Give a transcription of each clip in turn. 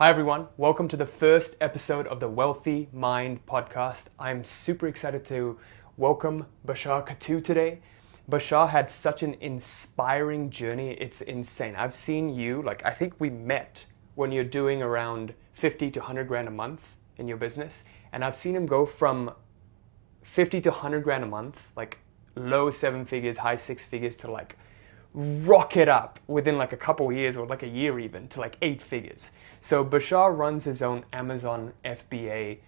Hi everyone, welcome to the first episode of the Wealthy Mind podcast. I'm super excited to welcome Bashar Katou today. Bashar had such an inspiring journey, it's insane. I've seen you, I think we met when you're doing around 50 to 100 grand a month in your business, and I've seen him go from 50 to 100 grand a month, low seven figures, high six figures, to rocket up within a couple of years or a year even to 8 figures. So Bashar runs his own Amazon FBA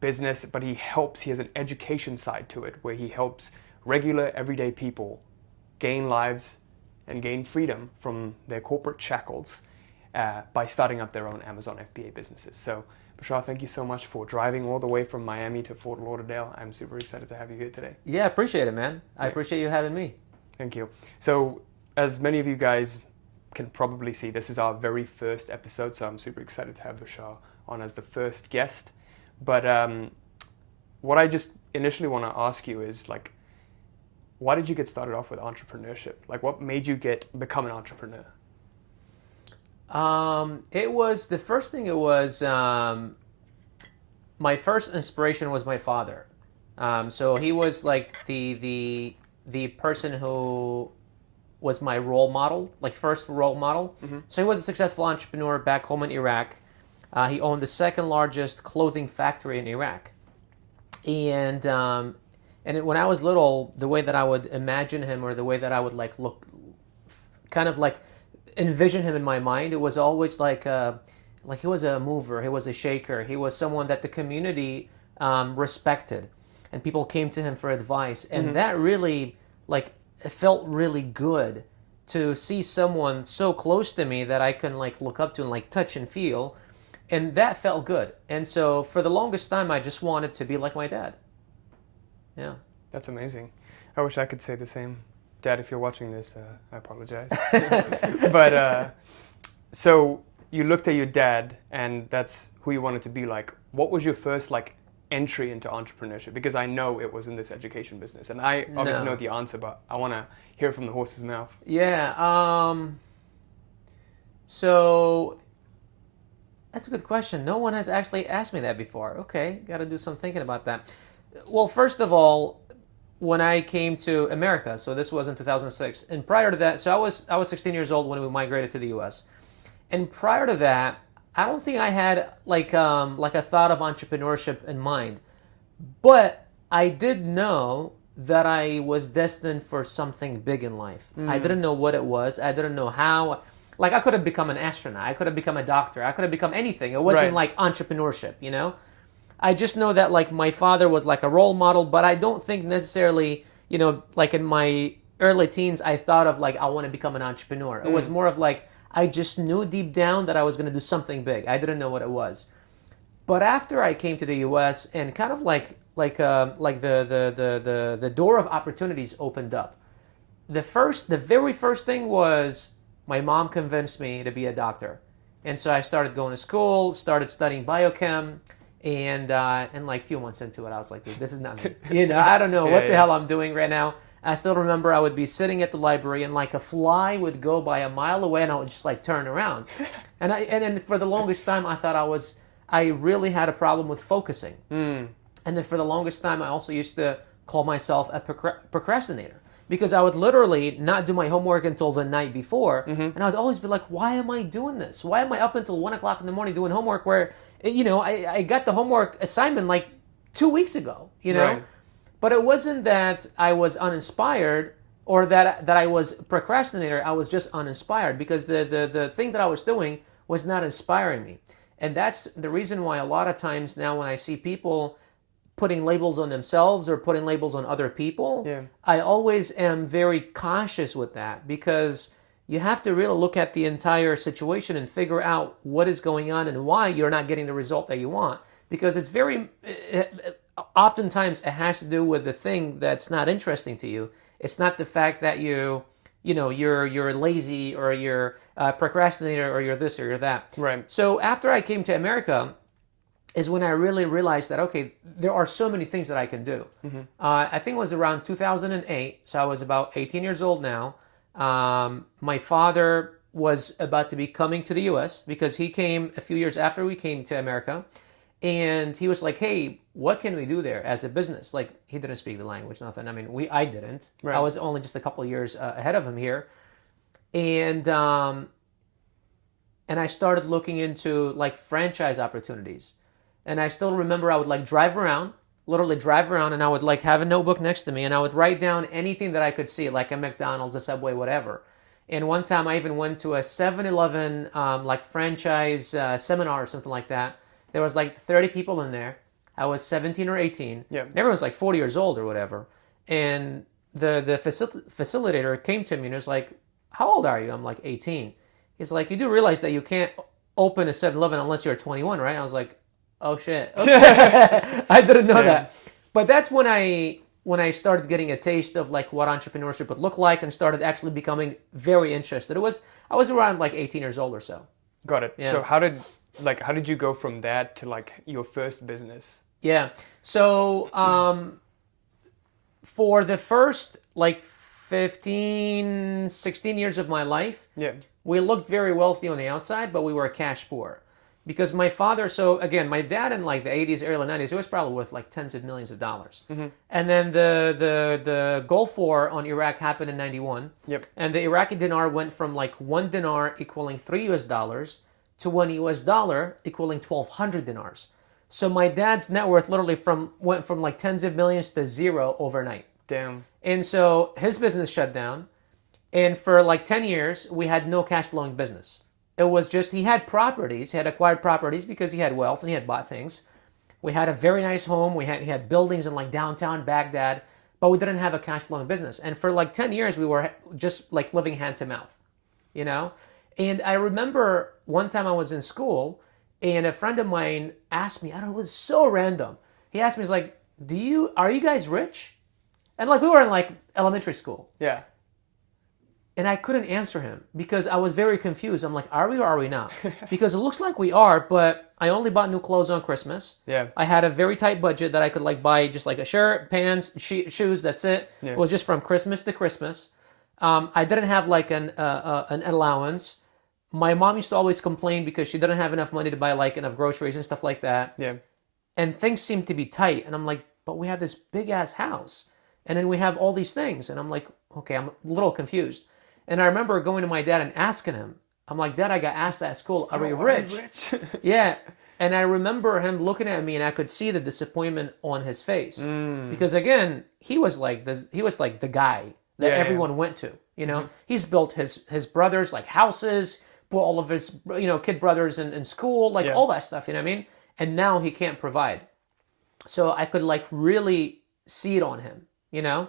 business, but he has an education side to it where he helps regular everyday people gain lives and gain freedom from their corporate shackles by starting up their own Amazon FBA businesses. So Bashar, thank you so much for driving all the way from Miami to Fort Lauderdale. I'm super excited to have you here today. Yeah, I appreciate it, man. I appreciate you having me. Thank you. So, as many of you guys can probably see, this is our very first episode, so I'm super excited to have Bashar on as the first guest. But what I just initially want to ask you is, why did you get started off with entrepreneurship? What made you become an entrepreneur? My first inspiration was my father. So he was the person who was my role model, first role model. Mm-hmm. So he was a successful entrepreneur back home in Iraq. He owned the second largest clothing factory in Iraq. And when I was little, the way that I would imagine him, or the way that I would envision him in my mind, it was always he was a mover, he was a shaker, he was someone that the community respected. And people came to him for advice, and that really, it felt really good to see someone so close to me that I can look up to and touch and feel, and that felt good. And so for the longest time, I just wanted to be like my dad. Yeah, that's amazing. I wish I could say the same. Dad, if you're watching this, I apologize. But so you looked at your dad, and that's who you wanted to be like. What was your first entry into entrepreneurship? Because I know it was in this education business, and I obviously know the answer, but I want to hear from the horse's mouth. Yeah. So that's a good question. No one has actually asked me that before. Okay, got to do some thinking about that. Well, first of all, when I came to America, so this was in 2006, and prior to that, so I was 16 years old when we migrated to the U.S. And prior to that, I don't think I had a thought of entrepreneurship in mind, but I did know that I was destined for something big in life. I didn't know what it was. I didn't know how. I could have become an astronaut. I could have become a doctor. I could have become anything. It wasn't entrepreneurship, you know? I just know that my father was a role model, but I don't think necessarily, in my early teens, I thought of I want to become an entrepreneur. It was more of I just knew deep down that I was going to do something big. I didn't know what it was. But after I came to the U.S. and kind of the door of opportunities opened up, the very first thing was my mom convinced me to be a doctor. And so I started going to school, started studying biochem, and a few months into it, I was like, dude, this is not me. I don't know what the hell I'm doing right now. I still remember I would be sitting at the library, and a fly would go by a mile away, and I would just turn around. And then for the longest time, I thought I really had a problem with focusing. And then for the longest time, I also used to call myself a procrastinator, because I would literally not do my homework until the night before, and I would always be like, why am I doing this? Why am I up until 1 o'clock in the morning doing homework where, I got the homework assignment 2 weeks ago, Right. But it wasn't that I was uninspired or that I was a procrastinator. I was just uninspired because the thing that I was doing was not inspiring me. And that's the reason why a lot of times now when I see people putting labels on themselves or putting labels on other people, I always am very cautious with that, because you have to really look at the entire situation and figure out what is going on and why you're not getting the result that you want. Because it's oftentimes it has to do with the thing that's not interesting to you. It's not the fact that you're lazy or you're a procrastinator or you're this or you're that. Right. So after I came to America is when I really realized that, okay, there are so many things that I can do. I think it was around 2008, so I was about 18 years old now. My father was about to be coming to the U.S. because he came a few years after we came to America. And he was like, hey, what can we do there as a business? Like, he didn't speak the language, nothing. I mean, I didn't. Right. I was only just a couple of years ahead of him here. And I started looking into like franchise opportunities. And I still remember I would like literally drive around, and I would like have a notebook next to me, and I would write down anything that I could see, like a McDonald's, a Subway, whatever. And one time I even went to a 7-Eleven like franchise seminar or something like that. There was like 30 people in there. I was 17 or 18. Yeah. And everyone was like 40 years old or whatever. And the facilitator came to me and was like, how old are you? I'm like 18. He's like, you do realize that you can't open a 7-Eleven unless you're 21, right? I was like, oh shit. Okay. I didn't know that. But that's when I started getting a taste of like what entrepreneurship would look like and started actually becoming very interested. I was around like 18 years old or so. Got it. Yeah. So how did you go from that to like your first business? Yeah. So for the first like 15, 16 years of my life, we looked very wealthy on the outside, but we were cash poor. Because my father, so again, my dad in like the 80s, early 90s, he was probably worth like tens of millions of dollars. Mm-hmm. And then the Gulf War on Iraq happened in 91. Yep. And the Iraqi dinar went from like $1 dinar equaling $3 to $1 equaling 1,200 dinars. So my dad's net worth literally went from like tens of millions to zero overnight. Damn. And so his business shut down. And for like 10 years, we had no cash flowing business. It was just, he had properties, he had acquired properties because he had wealth and he had bought things. We had a very nice home. He had buildings in like downtown Baghdad, but we didn't have a cash flowing business. And for like 10 years, we were just like living hand to mouth, you know? And I remember one time I was in school and a friend of mine asked me, I don't know, it was so random. He asked me, he's like, are you guys rich? And like, we were in like elementary school. Yeah. And I couldn't answer him because I was very confused. I'm like, are we or are we not? Because it looks like we are, but I only bought new clothes on Christmas. Yeah. I had a very tight budget that I could like buy just like a shirt, pants, shoes, that's it. Yeah. It was just from Christmas to Christmas. I didn't have like an allowance. My mom used to always complain because she didn't have enough money to buy like enough groceries and stuff like that. Yeah. And things seemed to be tight. And I'm like, but we have this big ass house. And then we have all these things. And I'm like, okay, I'm a little confused. And I remember going to my dad and asking him, I'm like, Dad, I got asked at school, are we rich? Yeah. And I remember him looking at me and I could see the disappointment on his face. Because again, he was like the guy that everyone went to, you know? Mm-hmm. He's built his brothers like houses, put all of his, kid brothers in school, like all that stuff, you know what I mean? And now he can't provide. So I could like really see it on him, you know?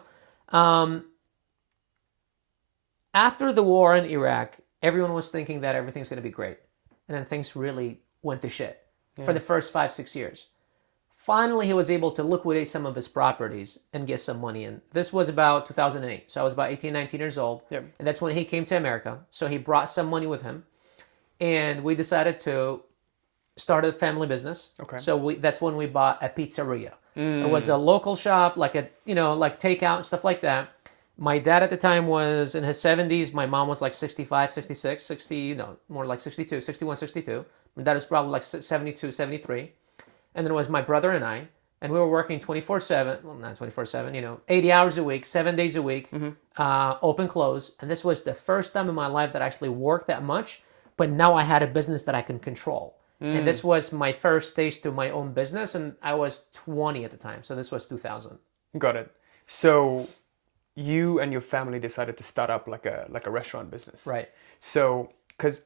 After the war in Iraq, everyone was thinking that everything's going to be great. And then things really went to shit for the first 5-6 years. Finally, he was able to liquidate some of his properties and get some money in. This was about 2008. So I was about 18, 19 years old. Yep. And that's when he came to America. So he brought some money with him. And we decided to start a family business. Okay. So that's when we bought a pizzeria. It was a local shop, like like takeout and stuff like that. My dad at the time was in his 70s. My mom was like 65, 66, 60, more like 62, 61, 62. My dad was probably like 72, 73. And then it was my brother and I. And we were working 24/7, well, not 24/7, 80 hours a week, 7 days a week, open, close. And this was the first time in my life that I actually worked that much. But now I had a business that I can control. And this was my first taste to my own business. And I was 20 at the time. So this was 2000. Got it. So you and your family decided to start up like a restaurant business. Right. So, because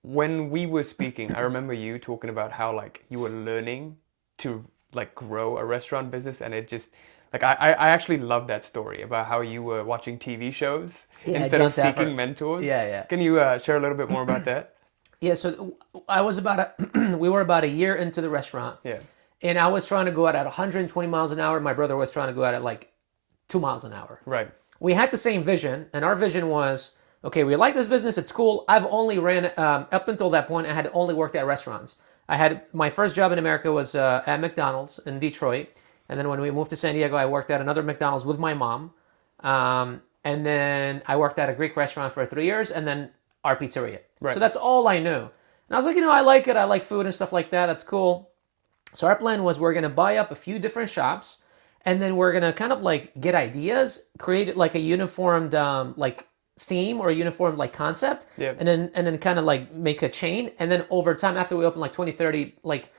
when we were speaking, I remember you talking about how like you were learning to like grow a restaurant business, and it just like I actually love that story about how you were watching TV shows instead of seeking mentors. Yeah. Can you share a little bit more about that? Yeah, so I was we were about a year into the restaurant. Yeah. And I was trying to go out at 120 miles an hour. My brother was trying to go out at like 2 miles an hour. Right. We had the same vision, and our vision was, okay, we like this business, it's cool. I've only ran, up until that point, I had only worked at restaurants. I had, my first job in America was at McDonald's in Detroit. And then when we moved to San Diego, I worked at another McDonald's with my mom. And then I worked at a Greek restaurant for 3 years. And then our pizzeria. Right. So that's all I knew. And I was like, I like it. I like food and stuff like that. That's cool. So our plan was we're going to buy up a few different shops, and then we're going to kind of like get ideas, create like a uniformed like theme or a uniform like concept, and then kind of like make a chain. And then over time, after we open like 20, 30 like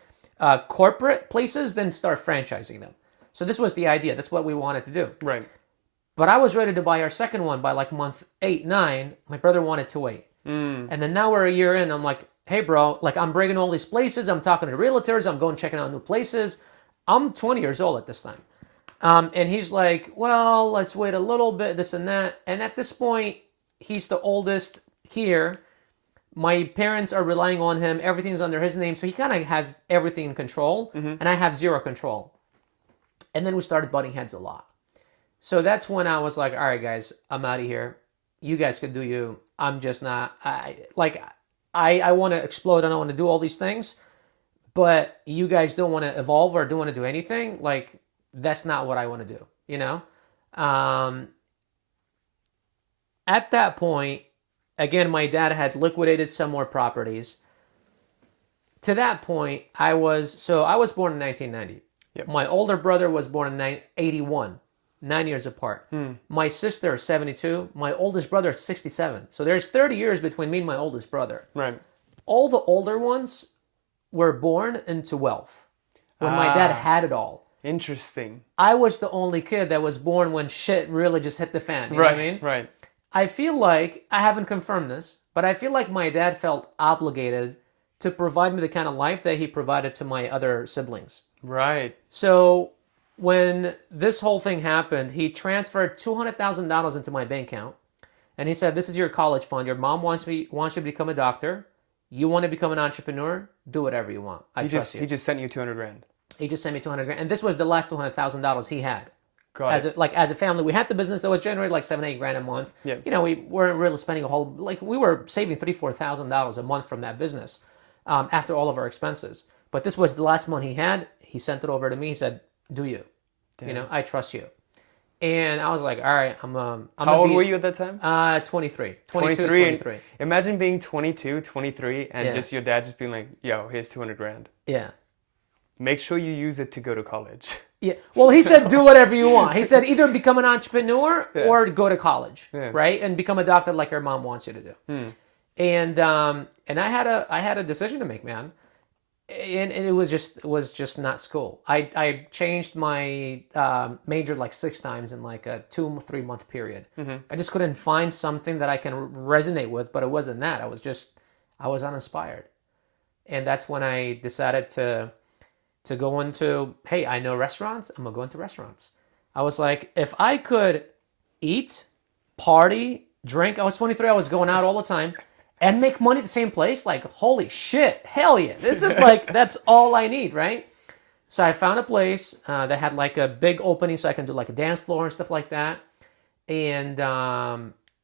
corporate places, then start franchising them. So this was the idea. That's what we wanted to do. Right. But I was ready to buy our second one by like month 8, 9. My brother wanted to wait. And then now we're a year in. I'm like, hey, bro, like I'm breaking all these places. I'm talking to realtors. I'm going checking out new places. I'm 20 years old at this time. And he's like, well, let's wait a little bit, this and that. And at this point, he's the oldest here. My parents are relying on him. Everything's under his name. So he kind of has everything in control. And I have zero control. And then we started butting heads a lot. So that's when I was like, all right, guys, I'm out of here. You guys could do you. I'm just not. I want to explode. I don't want to do all these things. But you guys don't want to evolve or don't want to do anything. Like, that's not what I want to do, At that point, again, my dad had liquidated some more properties. To that point, I was born in 1990. Yep. My older brother was born in 81, 9 years apart. My sister is 72. My oldest brother is 67. So there's 30 years between me and my oldest brother. Right. All the older ones were born into wealth when my dad had it all. Interesting. I was the only kid that was born when shit really just hit the fan. You know what I mean? Right. I feel like, I haven't confirmed this, but I feel like my dad felt obligated to provide me the kind of life that he provided to my other siblings. Right. So when this whole thing happened, he transferred $200,000 into my bank account. And he said, this is your college fund. Your mom wants you to become a doctor. You want to become an entrepreneur? Do whatever you want. I trust you. He just sent you $200,000. He just sent me $200,000. And this was the last $200,000 he had. Got it. As a family, we had the business that was generated like $7,000-8,000 a month. Yeah. We weren't really spending we were saving $3,000-4,000 a month from that business after all of our expenses. But this was the last money he had. He sent it over to me. He said, "Do you? Damn. I trust you." And I was like, "All right, I'm." How old were you at that time? 23, 23. Imagine being 22, 23, and just your dad just being like, "Yo, here's $200,000. Yeah. Make sure you use it to go to college." Yeah. Well, he said, do whatever you want. He said, either become an entrepreneur or go to college, right? And become a doctor like your mom wants you to do. And I had a decision to make, man. And it was just not school. I changed my major like 6 times in like a 2-3 month period. I just couldn't find something that I can resonate with, but it wasn't that. I was uninspired. And that's when I decided to go into, hey, I know restaurants, I'm gonna go into restaurants. I was like, if I could eat, party, drink, I was 23, I was going out all the time, and make money at the same place, like, holy shit, hell yeah. This is like, that's all I need, right? So I found a place that had like a big opening so I can do like a dance floor and stuff like that. And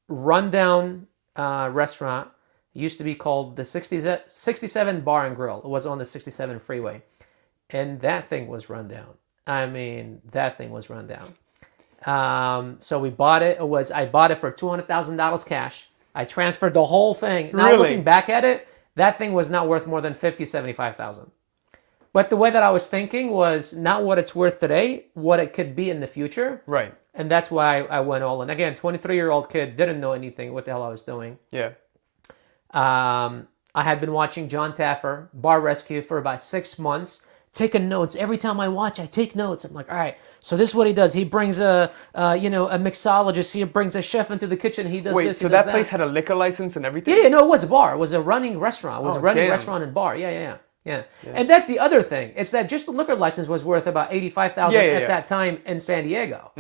rundown restaurant, used to be called the 67 Bar and Grill. It was on the 67 freeway. And that thing was run down. I mean, that thing was run down. So we bought it. I bought it for $200,000 cash. I transferred the whole thing. Now looking back at it, that thing was not worth more than $50,000-$75,000. But the way that I was thinking was not what it's worth today, what it could be in the future. Right. And that's why I went all in. Again, 23-year-old kid, didn't know anything, what the hell I was doing. Yeah. I had been watching John Taffer, Bar Rescue, for about 6 months. Taking notes. Every time I watch, I take notes. I'm like, all right, so this is what he does. He brings a mixologist. He brings a chef into the kitchen. He does this. Wait, so that place had a liquor license and everything? Yeah, no, it was a bar. It was a running restaurant. It was a running restaurant and bar. Yeah. And that's the other thing. It's that just the liquor license was worth about $85,000 at that time in San Diego.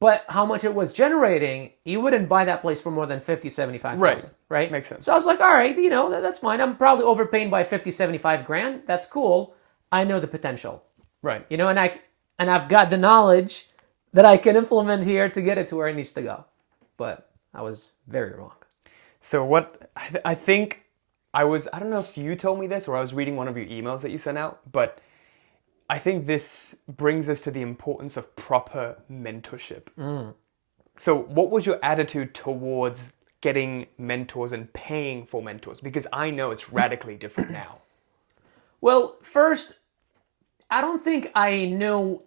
But how much it was generating, you wouldn't buy that place for more than $50,000-$75,000, right? Makes sense. So I was like, all right, that's fine. I'm probably overpaying by $50,000-$75,000. That's cool. I know the potential, right? And I've got the knowledge that I can implement here to get it to where it needs to go. But I was very wrong. So what I think I don't know if you told me this or I was reading one of your emails that you sent out, but I think this brings us to the importance of proper mentorship. So what was your attitude towards getting mentors and paying for mentors? Because I know it's radically different now. Well, first, I don't think I knew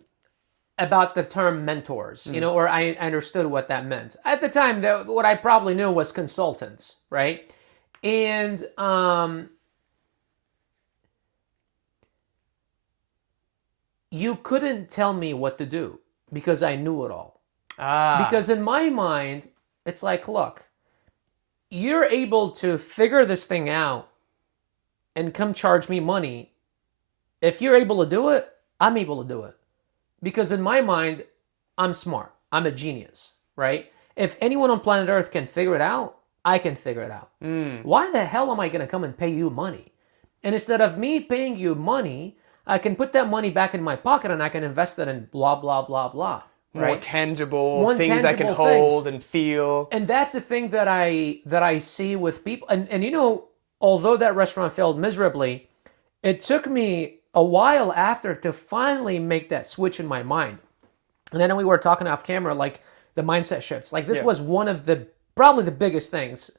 about the term mentors, or I understood what that meant. At the time, what I probably knew was consultants, right? And you couldn't tell me what to do because I knew it all. Because in my mind, it's like, look, you're able to figure this thing out and come charge me money. If you're able to do it, I'm able to do it. Because in my mind, I'm smart. I'm a genius, right? If anyone on planet Earth can figure it out, I can figure it out. Why the hell am I going to come and pay you money? And instead of me paying you money, I can put that money back in my pocket and I can invest it in blah, blah, blah, blah. More right? tangible things I can hold and feel. And that's the thing that I see with people. And although that restaurant failed miserably, it took me a while after to finally make that switch in my mind. And I know we were talking off camera, like the mindset shifts. Like this was one of probably the biggest things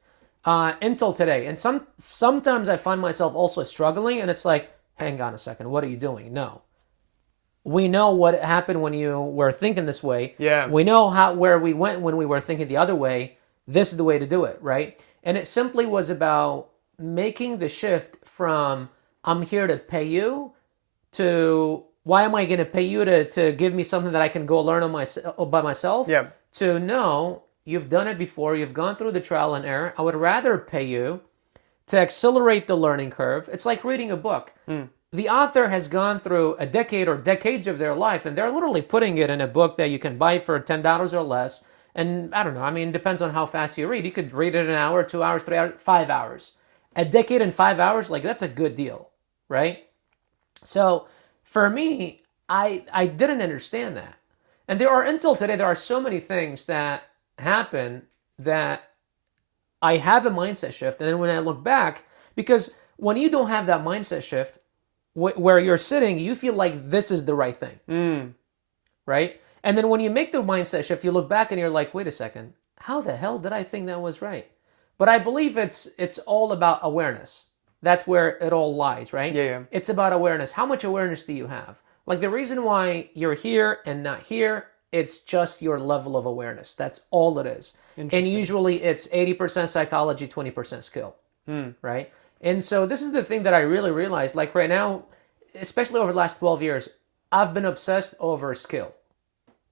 until today. And sometimes I find myself also struggling, and it's like, hang on a second, what are you doing? No. We know what happened when you were thinking this way. Yeah. We know where we went when we were thinking the other way. This is the way to do it, right? And it simply was about making the shift from I'm here to pay you to why am I going to pay you to give me something that I can go learn by myself? Yeah. To no, you've done it before. You've gone through the trial and error. I would rather pay you to accelerate the learning curve. It's like reading a book. The author has gone through a decade or decades of their life, and they're literally putting it in a book that you can buy for $10 or less. And I don't know, it depends on how fast you read. You could read it in an hour, 2 hours, 3 hours, 5 hours. A decade in 5 hours, like that's a good deal, right? So for me, I didn't understand that. And until today, there are so many things that happen that I have a mindset shift. And then when I look back, because when you don't have that mindset shift, where you're sitting, you feel like this is the right thing, right? And then when you make the mindset shift, you look back and you're like, wait a second, how the hell did I think that was right? But I believe it's all about awareness. That's where it all lies, right? Yeah. It's about awareness. How much awareness do you have? Like the reason why you're here and not here, it's just your level of awareness. That's all it is. And usually it's 80% psychology, 20% skill, right? And so this is the thing that I really realized, like right now, especially over the last 12 years, I've been obsessed over skill,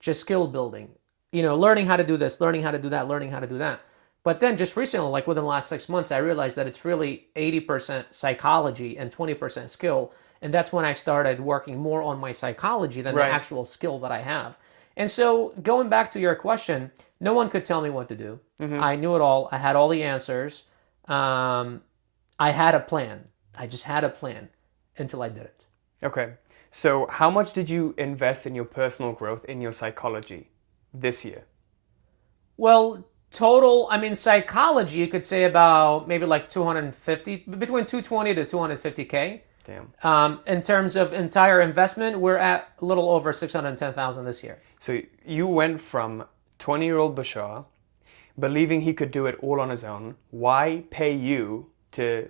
just skill building, learning how to do this, learning how to do that, learning how to do that. But then just recently, like within the last 6 months, I realized that it's really 80% psychology and 20% skill. And that's when I started working more on my psychology than the actual skill that I have. And so going back to your question, no one could tell me what to do. I knew it all. I had all the answers. I had a plan. I just had a plan until I did it. Okay. So how much did you invest in your personal growth, in your psychology this year? Well, total, psychology, you could say about maybe like 250, between 220 to 250K. Damn. In terms of entire investment, we're at a little over 610,000 this year. So you went from 20-year-old Bashar, believing he could do it all on his own. Why pay you to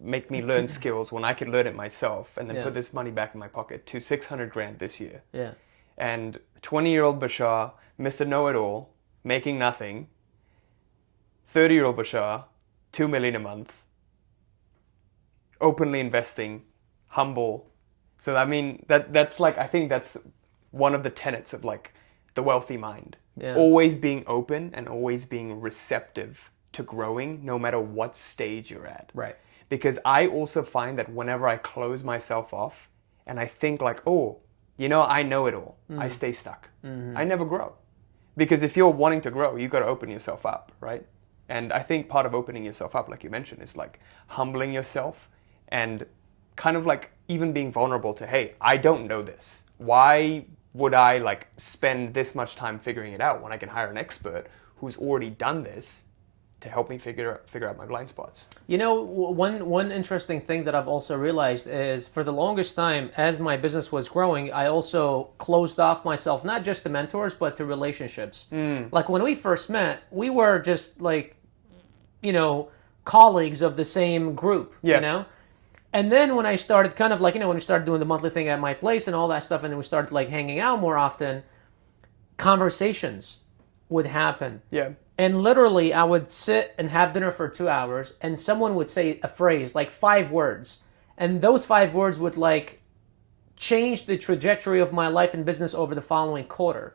make me learn skills when I could learn it myself and then put this money back in my pocket to 600 grand this year? Yeah. And 20-year-old Bashar, Mr. Know-It-All, making nothing. 30-year-old Bashar, 2 million a month. Openly investing, humble. So that's like, I think that's one of the tenets of like the wealthy mind. Yeah. Always being open and always being receptive to growing no matter what stage you're at. Right. Because I also find that whenever I close myself off and I think like, I know it all, I stay stuck. I never grow. Because if you're wanting to grow, you've got to open yourself up, right? And I think part of opening yourself up, like you mentioned, is like humbling yourself and kind of like even being vulnerable to, hey, I don't know this. Why would I like spend this much time figuring it out when I can hire an expert who's already done this to help me figure out my blind spots. You know, one interesting thing that I've also realized is for the longest time, as my business was growing, I also closed off myself, not just to mentors, but to relationships. Like when we first met, we were just like, you know, colleagues of the same group, you know? And then when I started kind of like, you know, when we started doing the monthly thing at my place and all that stuff, and we started like hanging out more often, conversations would happen. Yeah. And literally, I would sit and have dinner for 2 hours, and someone would say a phrase, like 5 words. And those 5 words would like change the trajectory of my life and business over the following quarter,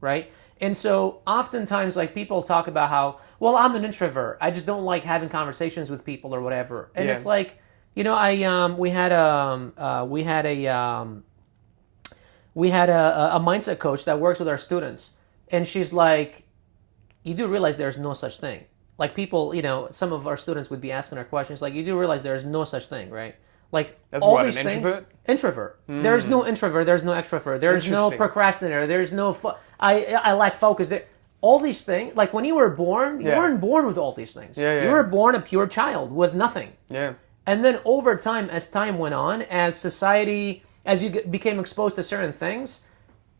right? And so oftentimes, like people talk about how, well, I'm an introvert. I just don't like having conversations with people or whatever. And it's like, you know, we had a mindset coach that works with our students, and she's like, you do realize there's no such thing. Like people, you know, some of our students would be asking our questions, like, you do realize there's no such thing, right? Like that's all what, these an things. Introvert? There's no introvert. There's no extrovert. There's no procrastinator. There's no. I lack focus. All these things. Like when you were born, you weren't born with all these things. You were born a pure child with nothing. Yeah. And then over time, as time went on, as society, as you became exposed to certain things,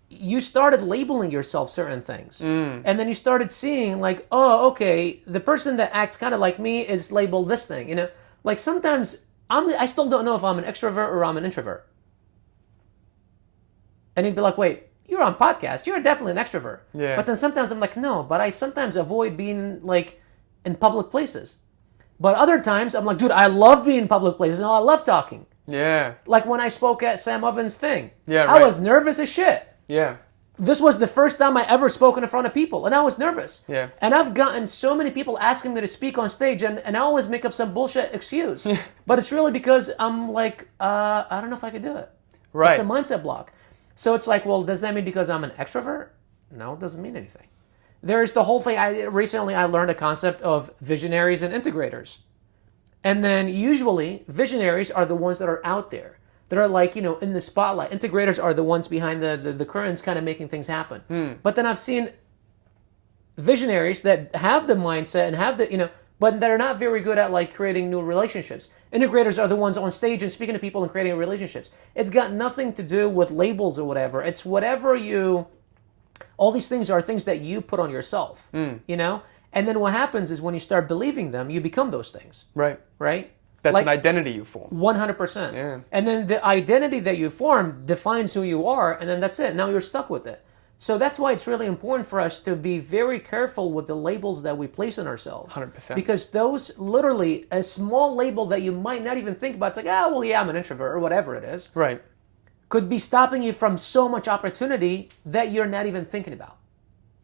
you started labeling yourself certain things. And then you started seeing like, oh, okay, the person that acts kind of like me is labeled this thing. You know, like sometimes I still don't know if I'm an extrovert or I'm an introvert. And he'd be like, wait, you're on podcast. You're definitely an extrovert. Yeah. But then sometimes I'm like, no, but I sometimes avoid being like in public places. But other times I'm like, dude, I love being in public places and I love talking. Yeah. Like when I spoke at Sam Ovens' thing. Yeah, I was nervous as shit. Yeah. This was the first time I ever spoke in front of people, and I was nervous. Yeah. And I've gotten so many people asking me to speak on stage, and I always make up some bullshit excuse. But it's really because I'm like, I don't know if I could do it. Right. It's a mindset block. So it's like, well, does that mean because I'm an extrovert? No, it doesn't mean anything. There's the whole thing. Recently I learned a concept of visionaries and integrators. And then usually visionaries are the ones that are out there. That are like, you know, in the spotlight. Integrators are the ones behind the curtains kind of making things happen. But then I've seen visionaries that have the mindset and have the, you know, but that are not very good at like creating new relationships. Integrators are the ones on stage and speaking to people and creating relationships. It's got nothing to do with labels or whatever. It's whatever you, all these things are things that you put on yourself, you know? And then what happens is when you start believing them, you become those things. Right. Right? That's like, an identity you form. 100%. Yeah. And then the identity that you form defines who you are, and then that's it. Now you're stuck with it. So that's why it's really important for us to be very careful with the labels that we place on ourselves. 100%. Because those literally, a small label that you might not even think about, it's like, well, yeah, I'm an introvert or whatever it is. Right. Could be stopping you from so much opportunity that you're not even thinking about.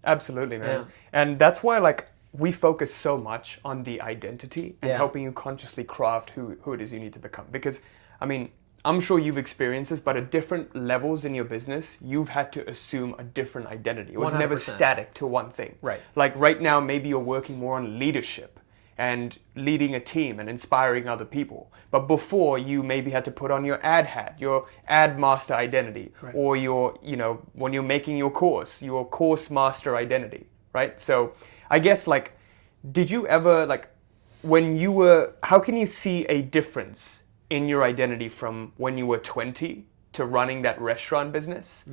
Absolutely, man. Yeah. And that's why, like, we focus so much on the identity and Yeah. helping you consciously craft who it is you need to become. Because, I mean, I'm sure you've experienced this, but at different levels in your business, you've had to assume a different identity. It was never 100%. static to one thing. Right. Like right now, maybe you're working more on leadership and leading a team and inspiring other people. But before, you maybe had to put on your ad hat, your ad master identity, Right. or your, you know, when you're making your course master identity, right? So I guess, like, did you ever, like, when you were, how can you see a difference in your identity from when you were 20 to running that restaurant business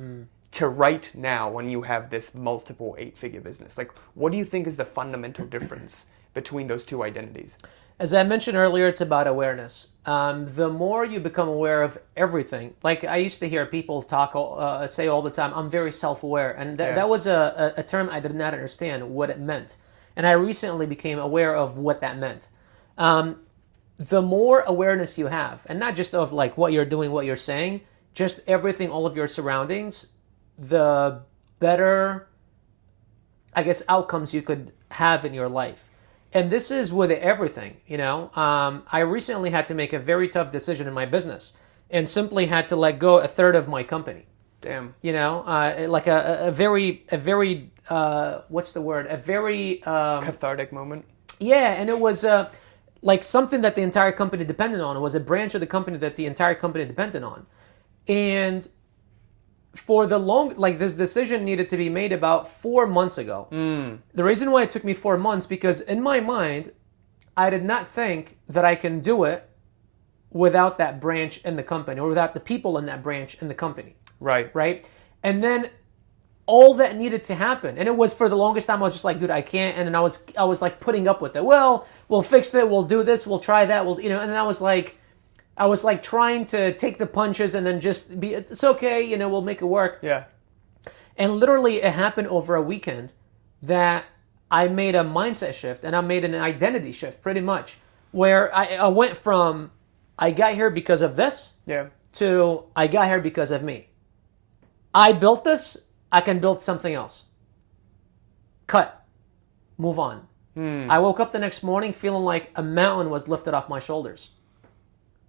to right now when you have this multiple 8-figure business? Like, what do you think is the fundamental difference between those two identities? As I mentioned earlier, it's about awareness. The more you become aware of everything, like I used to hear people say all the time, I'm very self-aware. And that was a term I did not understand what it meant. And I recently became aware of what that meant. The more awareness you have, and not just of like what you're doing, what you're saying, just everything, all of your surroundings, the better, I guess, outcomes you could have in your life. And this is with everything, you know. I recently had to make a very tough decision in my business and simply had to let go a third of my company. Damn. You know, like a very, what's the word? A very... cathartic moment. Yeah, and it was like something that the entire company depended on. It was a branch of the company that the entire company depended on. And for the long, like this decision needed to be made about 4 months ago. The reason why it took me 4 months, because in my mind, I did not think that I can do it without that branch in the company or without the people in that branch in the company. Right. Right. And then all that needed to happen, and it was for the longest time, I was just like, dude, I can't. And then I was like putting up with it. Well, we'll fix it. We'll do this. We'll try that. We'll, and then I was like trying to take the punches and then just be, it's okay. We'll make it work. Yeah. And literally it happened over a weekend that I made a mindset shift and I made an identity shift pretty much, where I went from I got here because of this to I got here because of me. I built this, I can build something else. Cut. Move on. I woke up the next morning feeling like a mountain was lifted off my shoulders.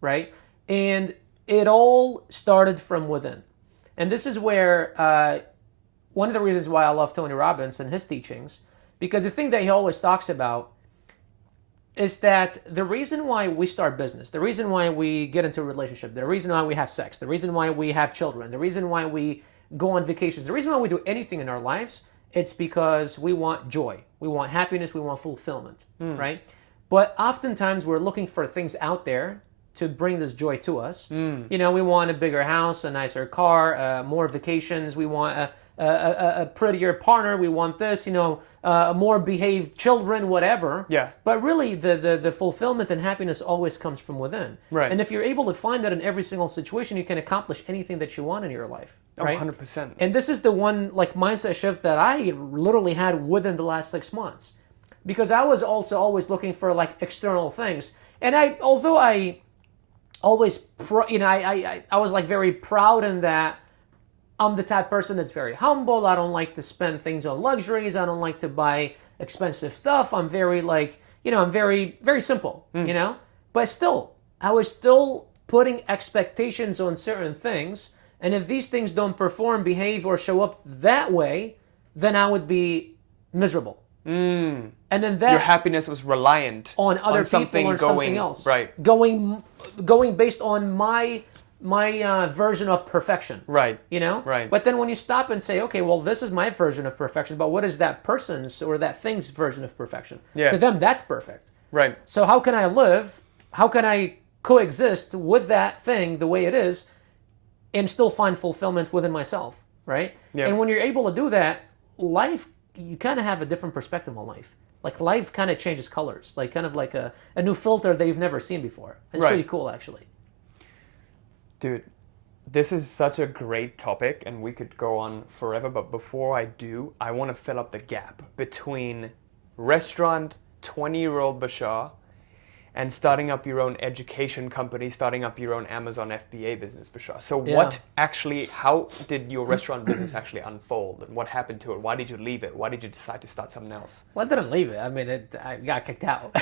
Right? And it all started from within. And this is where one of the reasons why I love Tony Robbins and his teachings, because the thing that he always talks about is that the reason why we start business, the reason why we get into a relationship, the reason why we have sex, the reason why we have children, the reason why we go on vacations, the reason why we do anything in our lives, it's because we want joy. We want happiness. We want fulfillment, right? But oftentimes we're looking for things out there to bring this joy to us. We want a bigger house, a nicer car, more vacations. We want a prettier partner. We want this, more behaved children, whatever. Yeah. But really, the fulfillment and happiness always comes from within. Right. And if you're able to find that in every single situation, you can accomplish anything that you want in your life. Right? 100%. And this is the one mindset shift that I literally had within the last 6 months, because I was also always looking for external things. And I was very proud in that I'm the type of person that's very humble. I don't like to spend things on luxuries. I don't like to buy expensive stuff. I'm very I'm very, very simple, But still, I was still putting expectations on certain things. And if these things don't perform, behave, or show up that way, then I would be miserable. And then that your happiness was reliant on other people or something else. Right. Going based on my version of perfection. Right. Right. But then when you stop and say, okay, well, this is my version of perfection, but what is that person's or that thing's version of perfection? Yeah. To them, that's perfect. Right. So how can I live? How can I coexist with that thing the way it is and still find fulfillment within myself? Right. Yeah. And when you're able to do that, life, you kind of have a different perspective on life. Life kind of changes colors, kind of like a new filter that you've never seen before. It's pretty cool, actually. Dude, this is such a great topic and we could go on forever, but before I do, I want to fill up the gap between restaurant 20-year-old Bashar and starting up your own education company, starting up your own Amazon FBA business, Bashar. So how did your restaurant business actually unfold and what happened to it? Why did you leave it? Why did you decide to start something else? Well, I didn't leave it. I mean, I got kicked out.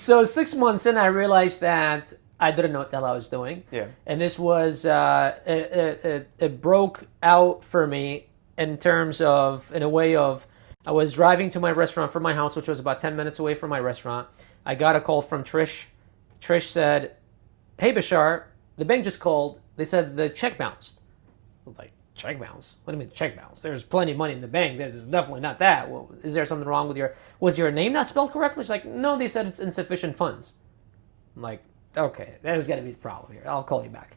So 6 months in, I realized that I didn't know what the hell I was doing. Yeah. And this was, it broke out for me in a way of, I was driving to my restaurant from my house, which was about 10 minutes away from my restaurant. I got a call from Trish. Trish said, hey, Bashar, the bank just called. They said the check bounced. I was like, check bounce? What do you mean check bounce? There's plenty of money in the bank. There's definitely not that. Well, is there something wrong with was your name not spelled correctly? She's like, no, they said it's insufficient funds. I'm like, okay, there's got to be a problem here. I'll call you back.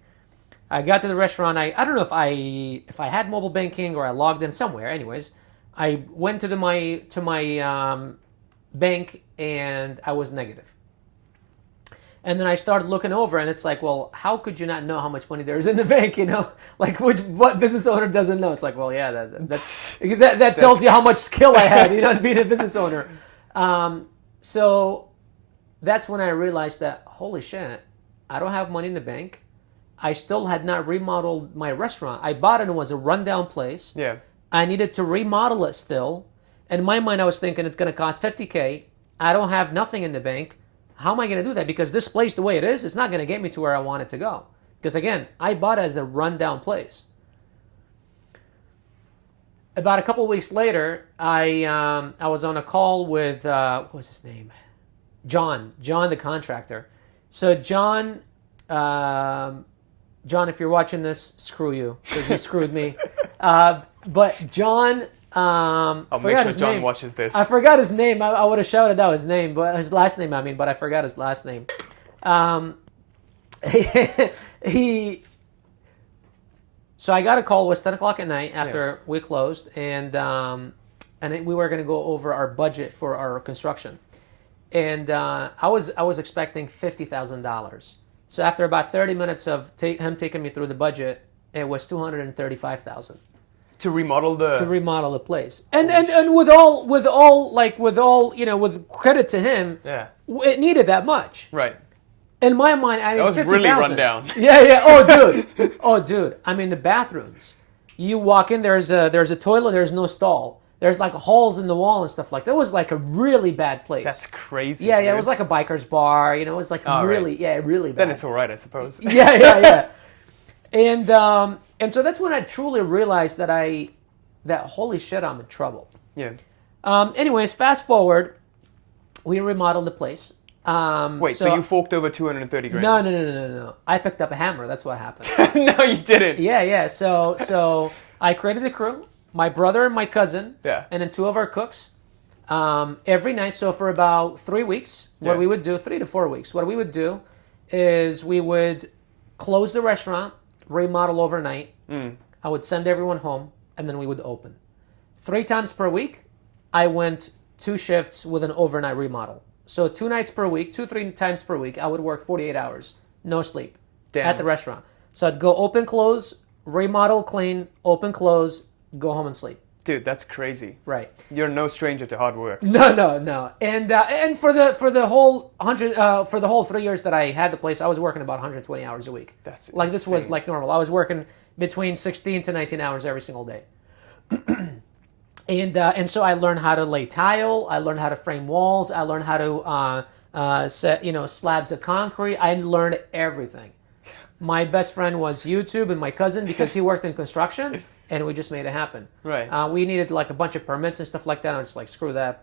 I got to the restaurant. I don't know if I had mobile banking or I logged in somewhere. Anyways, I went to my bank and I was negative. And then I started looking over and it's like, well, how could you not know how much money there is in the bank? What business owner doesn't know? It's like, well, yeah, that tells you how much skill I had, being a business owner. So that's when I realized that, holy shit, I don't have money in the bank. I still had not remodeled my restaurant. I bought it and it was a rundown place. Yeah. I needed to remodel it still. In my mind, I was thinking it's going to cost $50K. I don't have nothing in the bank. How am I going to do that? Because this place, the way it is, it's not going to get me to where I want it to go. Because again, I bought it as a rundown place. About a couple of weeks later, I was on a call with, what was his name? John, the contractor. So John John, if you're watching this, screw you, because you screwed me. But John, I'll make sure John watches this. I forgot his name. I would have shouted out his name, but his last name, but I forgot his last name. So I got a call. It was 10 o'clock at night after we closed, and we were going to go over our budget for our construction. And I was expecting $50,000. So after about 30 minutes of him taking me through the budget, it was $235,000 to remodel the place. And with credit to him, it needed that much. Right. In my mind, I that was really run down. Yeah. Oh, dude. I mean, the bathrooms. You walk in, there's a toilet, there's no stall. There's like holes in the wall and stuff like that. It was like a really bad place. That's crazy. Yeah, it was like a biker's bar. It was like really bad. Then it's all right, I suppose. Yeah. And so that's when I truly realized that holy shit, I'm in trouble. Yeah. Anyways, fast forward, we remodeled the place. Wait, so you forked over 230 grand? No. I picked up a hammer. That's what happened. No, you didn't. Yeah. So I created a crew. My brother and my cousin, and then 2 of our cooks, every night. So for about 3 weeks, what we would do, 3 to 4 weeks, what we would do is we would close the restaurant, remodel overnight. I would send everyone home, and then we would open. 3 times per week, I went 2 shifts with an overnight remodel. So 2 nights per week, 3 times per week, I would work 48 hours, no sleep, at the restaurant. So I'd go open, close, remodel, clean, open, close, go home and sleep. Dude, that's crazy. Right. You're no stranger to hard work. No. And for the whole 3 years that I had the place, I was working about 120 hours a week. That's like insane. This was like normal. I was working between 16 to 19 hours every single day. And so I learned how to lay tile. I learned how to frame walls. I learned how to set slabs of concrete. I learned everything. My best friend was YouTube and my cousin because he worked in construction. And we just made it happen. Right. We needed like a bunch of permits and stuff like that. I'm just like, screw that.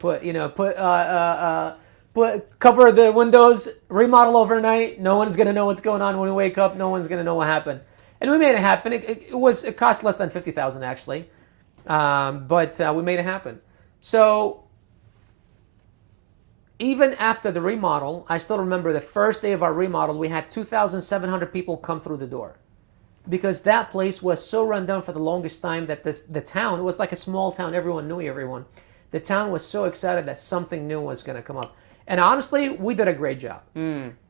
Cover the windows, remodel overnight. No one's gonna know what's going on when we wake up. No one's gonna know what happened. And we made it happen. It cost less than $50,000 actually, but we made it happen. So even after the remodel, I still remember the first day of our remodel, we had 2,700 people come through the door. Because that place was so run down for the longest time that the town, it was like a small town, everyone knew everyone. The town was so excited that something new was going to come up. And honestly, we did a great job.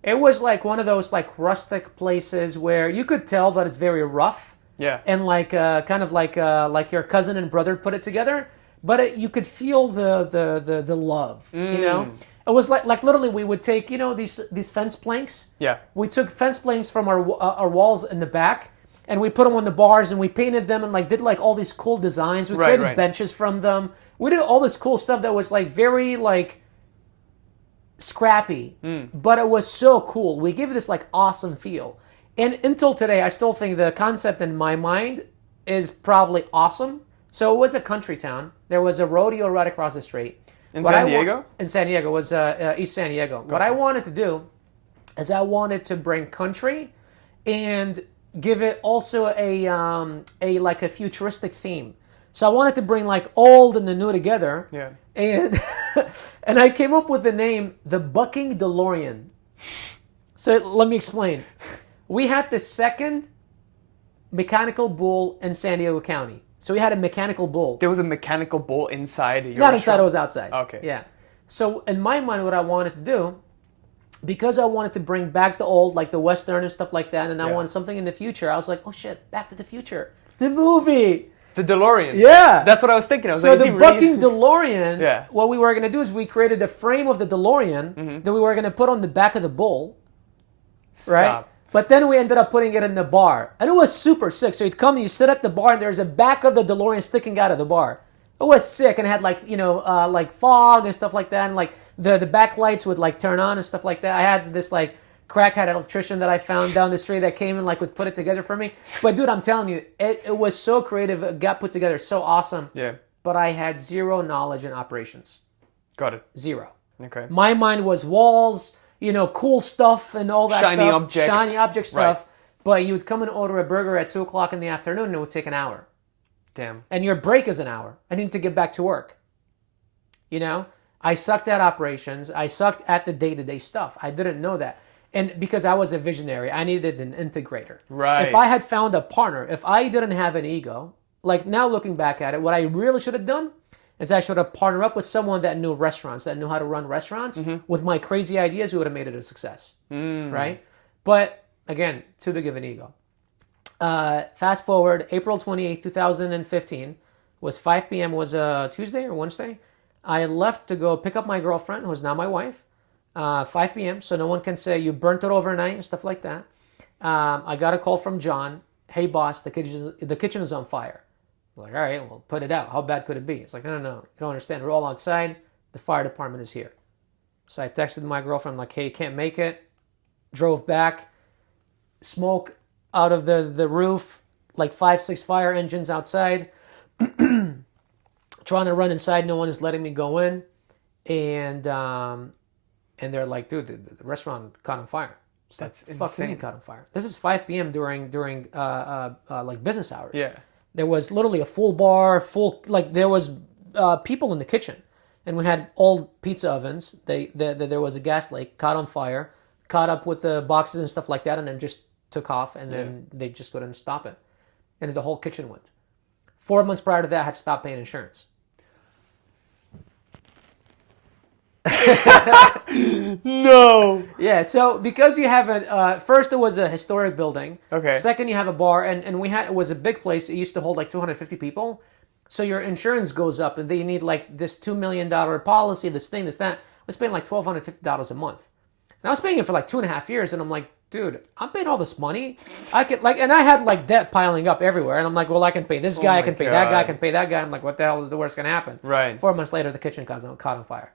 It was like one of those like rustic places where you could tell that it's very rough. Yeah. And like kind of like your cousin and brother put it together. But you could feel the love, It was like literally we would take, these fence planks. Yeah. We took fence planks from our walls in the back. And we put them on the bars, and we painted them, and like did like all these cool designs. We created benches from them. We did all this cool stuff that was like very like scrappy, but it was so cool. We gave this like awesome feel. And until today, I still think the concept in my mind is probably awesome. So it was a country town. There was a rodeo right across the street. In San Diego? In San Diego. It was East San Diego. What I wanted to do is I wanted to bring country and give it also a like a futuristic theme. So I wanted to bring like old and the new together. Yeah. And and I came up with the name the Bucking DeLorean. So let me explain. We had the second mechanical bull in San Diego County. So we had a mechanical bull. There was a mechanical bull inside your Not restaurant? inside, it was outside. Okay. Yeah. So in my mind, what I wanted to do, because I wanted to bring back the old, like the Western and stuff like that, and I wanted something in the future, I was like, oh shit, Back to the Future. The movie. The DeLorean. Yeah. That's what I was thinking. I was so like, the Bucking DeLorean, what we were going to do is we created the frame of the DeLorean that we were going to put on the back of the bull. Right? Stop. But then we ended up putting it in the bar. And it was super sick. So you'd come and you sit at the bar and there's a back of the DeLorean sticking out of the bar. It was sick and it had like, like fog and stuff like that. And like the back lights would like turn on and stuff like that. I had this like crackhead electrician that I found down the street that came and like would put it together for me. But dude, I'm telling you, it was so creative. It got put together so awesome. Yeah. But I had zero knowledge in operations. Got it. Zero. Okay. My mind was walls, cool stuff and all that Shiny stuff. objects. Shiny object stuff. but you would come and order a burger at 2 o'clock in the afternoon and it would take an hour. Damn. And your break is an hour. I need to get back to work. You know, I sucked at operations. I sucked at the day-to-day stuff. I didn't know that. And because I was a visionary, I needed an integrator. Right. If I had found a partner, if I didn't have an ego, like now looking back at it, what I really should have done is I should have partnered up with someone that knew restaurants, that knew how to run restaurants. With my crazy ideas, we would have made it a success. Right? But again, too big of an ego. Fast forward, April 28th, 2015, was 5 p.m., was a Tuesday or Wednesday. I left to go pick up my girlfriend, who's now my wife, 5 p.m., so no one can say you burnt it overnight and stuff like that. I got a call from John. Hey, boss, the kitchen is on fire. I'm like, all right, well, put it out. How bad could it be? It's like, no, you don't understand. We're all outside. The fire department is here. So I texted my girlfriend, like, hey, you can't make it. Drove back. Smoke out of the roof, like 5-6 fire engines outside. Trying to run inside, no one is letting me go in, and they're like, dude, the restaurant caught on fire. That's like, fuck insane. me, caught on fire. This is 5 p.m. during like business hours. Yeah. There was literally a full bar, there was people in the kitchen, and we had old pizza ovens. There was a gas leak, caught on fire, caught up with the boxes and stuff like that, and then just took off, and then they just couldn't stop it, and the whole kitchen went. 4 months prior to that, I had stopped paying insurance. No. Yeah, so because you have first it was a historic building. Okay. Second, you have a bar, and it was a big place. It used to hold like 250 people. So your insurance goes up, and then you need like this $2 million policy, this thing, this, that. I was paying like $1,250 a month. And I was paying it for like 2.5 years, and I'm like, dude, I'm paying all this money. I could and I had like debt piling up everywhere, and I'm like, well, I can pay this guy, I can pay that guy, I can pay that guy. I'm like, what the hell is the worst gonna happen? Right. 4 months later, the kitchen caught on fire.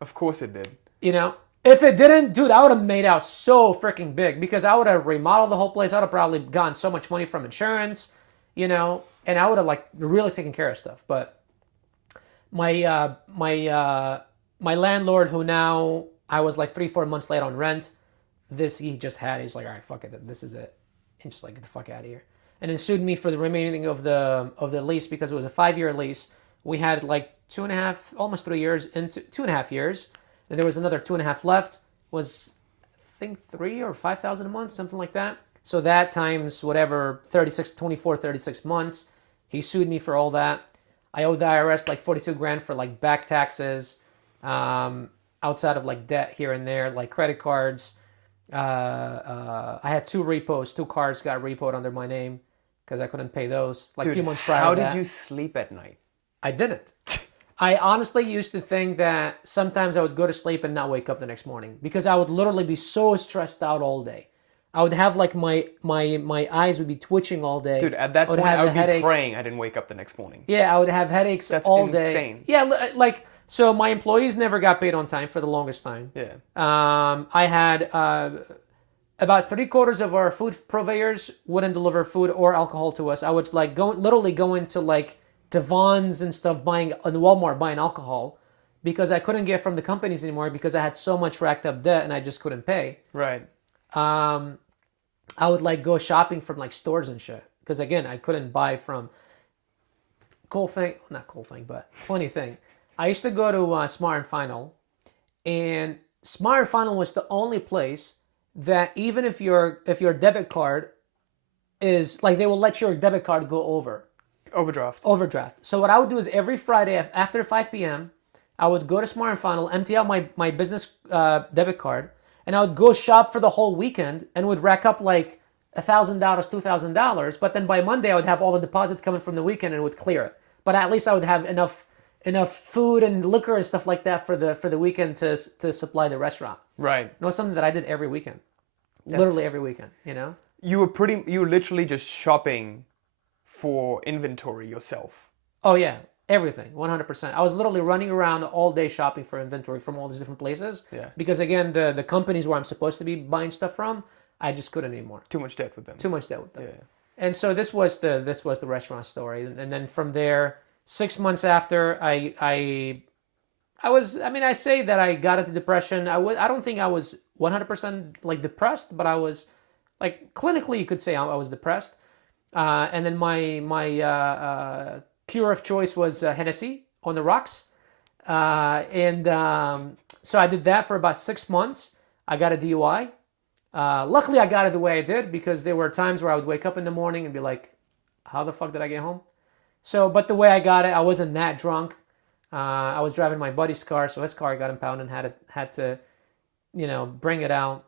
Of course it did. You know, if it didn't, dude, I would have made out so freaking big because I would have remodeled the whole place. I would have probably gotten so much money from insurance, you know, and I would have like really taken care of stuff. But my landlord, who now I was like 3-4 months late on rent, he's like, all right, fuck it, this is it, and just like get the fuck out of here, and then sued me for the remaining of the lease because it was a 5-year lease. We had like 2.5, almost 3 years into 2.5 years. And there was another 2.5 left. Was I think 3 or 5,000 a month, something like that. So that times whatever 36 months. He sued me for all that. I owed the IRS like 42 grand for like back taxes, outside of like debt here and there, like credit cards. I had 2 repos, 2 cars got repoed under my name because I couldn't pay those. Like, dude, a few months prior to that. How did you sleep at night? I didn't. I honestly used to think that sometimes I would go to sleep and not wake up the next morning because I would literally be so stressed out all day. I would have like my eyes would be twitching all day. Dude, at that point I would be praying I didn't wake up the next morning. Yeah, I would have headaches all day. That's insane. Yeah, like, so my employees never got paid on time for the longest time. Yeah. I had about 3/4 of our food purveyors wouldn't deliver food or alcohol to us. I would like literally go into like Vons and stuff in Walmart buying alcohol because I couldn't get from the companies anymore because I had so much racked up debt and I just couldn't pay. Right. I would like go shopping from like stores and shit because again I couldn't buy from. Funny thing, I used to go to Smart and Final, and Smart and Final was the only place that even if your debit card is like, they will let your debit card go over. Overdraft. So what I would do is every Friday after 5 p.m., I would go to Smart and Final, empty out my business debit card, and I would go shop for the whole weekend and would rack up like $1,000, $2,000. But then by Monday, I would have all the deposits coming from the weekend and would clear it. But at least I would have enough food and liquor and stuff like that for the weekend to supply the restaurant. Right. It was something that I did every weekend. Literally every weekend, you know? You were literally just shopping for inventory yourself. Oh yeah, everything, 100%. I was literally running around all day shopping for inventory from all these different places. Yeah. Because again, the companies where I'm supposed to be buying stuff from, I just couldn't anymore. Too much debt with them. Yeah. And so this was the restaurant story, and then from there, 6 months after, I say that I got into depression. I don't think I was 100% like depressed, but I was like clinically, you could say I was depressed. And then my cure of choice was Hennessy on the rocks. So I did that for about 6 months. I got a DUI. Luckily, I got it the way I did because there were times where I would wake up in the morning and be like, how the fuck did I get home? So, but the way I got it, I wasn't that drunk. I was driving my buddy's car, so his car got impounded and had to, bring it out.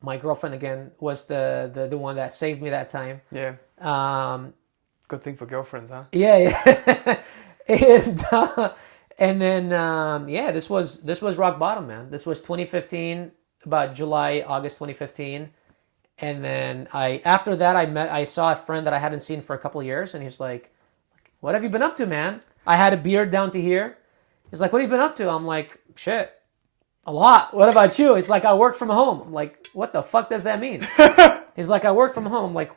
My girlfriend, again, was the one that saved me that time. Yeah. Good thing for girlfriends, huh? Yeah. And then this was rock bottom, man. This was 2015, about July, August 2015. And then after that I saw a friend that I hadn't seen for a couple of years, and he's like, what have you been up to, man? I had a beard down to here. He's like, what have you been up to? I'm like, shit, a lot. What about you? He's like, I work from home. I'm like, what the fuck does that mean? He's like, I work from home. I'm like,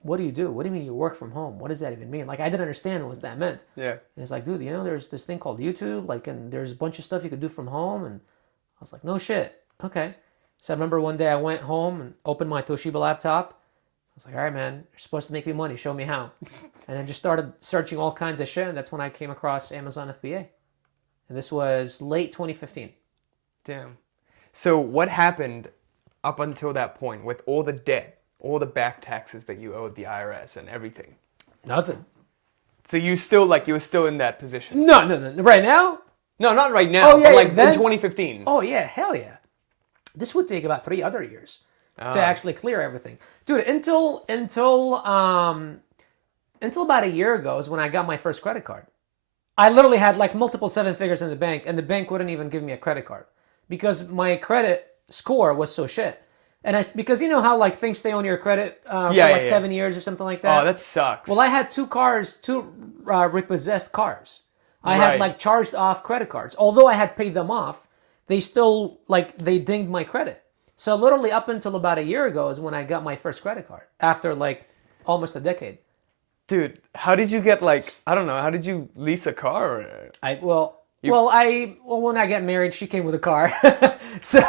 what do you do? What do you mean you work from home? What does that even mean? Like, I didn't understand what that meant. Yeah. And he's like, dude, there's this thing called YouTube, like, and there's a bunch of stuff you could do from home. And I was like, no shit. Okay. So I remember one day I went home and opened my Toshiba laptop. I was like, all right, man, you're supposed to make me money. Show me how. And I just started searching all kinds of shit. And that's when I came across Amazon FBA. And this was late 2015. Damn. So what happened up until that point with all the debt, all the back taxes that you owed the IRS and everything? Nothing. So you were still in that position? No. Right now? No, not right now. Oh, yeah, but then, in 2015. Oh, yeah, hell yeah. This would take about 3 other years to actually clear everything. Dude, until about a year ago is when I got my first credit card. I literally had like multiple 7 figures in the bank, and the bank wouldn't even give me a credit card because my credit score was so shit. And because you know how like things stay on your credit for 7 years or something like that. Oh, that sucks. Well, I had two repossessed cars. I had like charged off credit cards. Although I had paid them off, they still they dinged my credit. So literally up until about a year ago is when I got my first credit card after like almost a decade. Dude, how did you get how did you lease a car? When I got married, she came with a car. so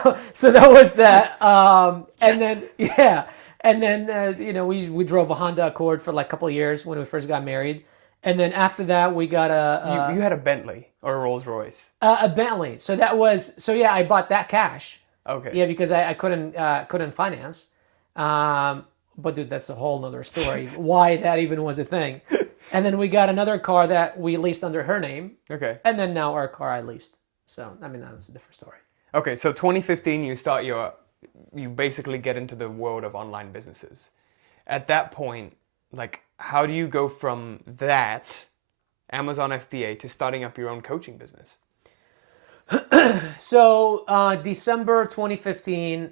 that was that. And then we drove a Honda Accord for like a couple of years when we first got married. And then after that, we got you had a Bentley or a Rolls Royce. A Bentley. So I bought that cash. Okay. Yeah, because I couldn't finance. But dude, that's a whole nother story. Why that even was a thing. And then we got another car that we leased under her name. Okay. And then now our car I leased. So that was a different story. Okay, so 2015 you basically get into the world of online businesses. At that point, how do you go from that Amazon FBA to starting up your own coaching business? So December 2015,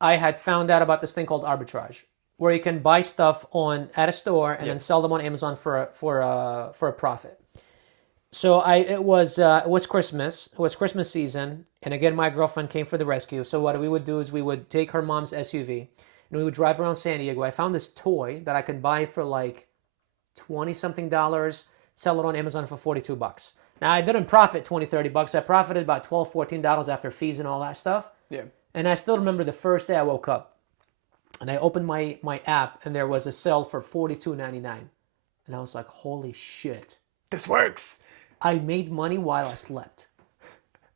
I had found out about this thing called arbitrage, where you can buy stuff at a store and then sell them on Amazon for a profit. So it was Christmas. It was Christmas season, and again, my girlfriend came for the rescue. So what we would do is we would take her mom's SUV and we would drive around San Diego. I found this toy that I could buy for like $20-something, sell it on Amazon for $42. Now I didn't profit $20-30. I profited about $12-14 after fees and all that stuff. Yeah. And I still remember the first day I woke up and I opened my app and there was a sale for $42.99. And I was like, holy shit. This works. I made money while I slept.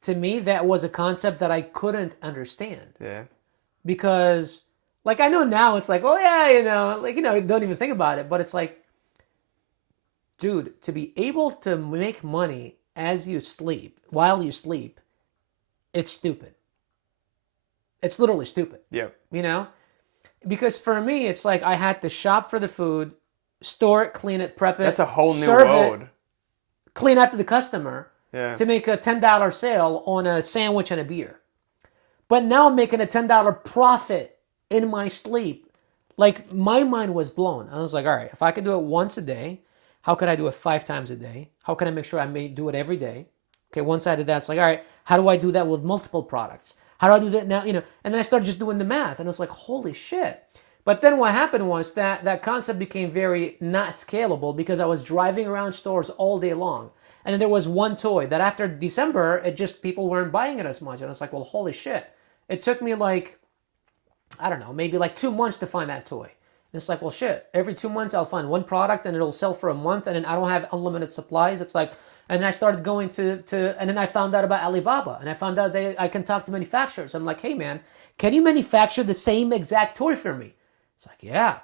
To me, that was a concept that I couldn't understand. Yeah. Because, I know now it's like, oh yeah, don't even think about it. But it's like, dude, to be able to make money while you sleep, it's stupid. It's literally stupid. Yeah. Because for me, it's like I had to shop for the food, store it, clean it, prep it. That's a whole new world. Clean after the customer to make a $10 sale on a sandwich and a beer. But now I'm making a $10 profit in my sleep. My mind was blown. I was like, all right, if I could do it once a day, how could I do it 5 times a day? How can I make sure I may do it every day? Okay, once I did that, it's like, all right, how do I do that with multiple products? How do I do that now? And then I started just doing the math, and it was like, holy shit. But then what happened was that concept became very not scalable because I was driving around stores all day long. And then there was one toy that after December, people weren't buying it as much. And I was like, well, holy shit. It took me I don't know, maybe like 2 months to find that toy. And it's like, well, shit, every 2 months I'll find one product and it'll sell for a month, and then I don't have unlimited supplies. It's like, and then I started going and then I found out about Alibaba, and I found out I can talk to manufacturers. I'm like, hey man, can you manufacture the same exact toy for me? It's like, yeah.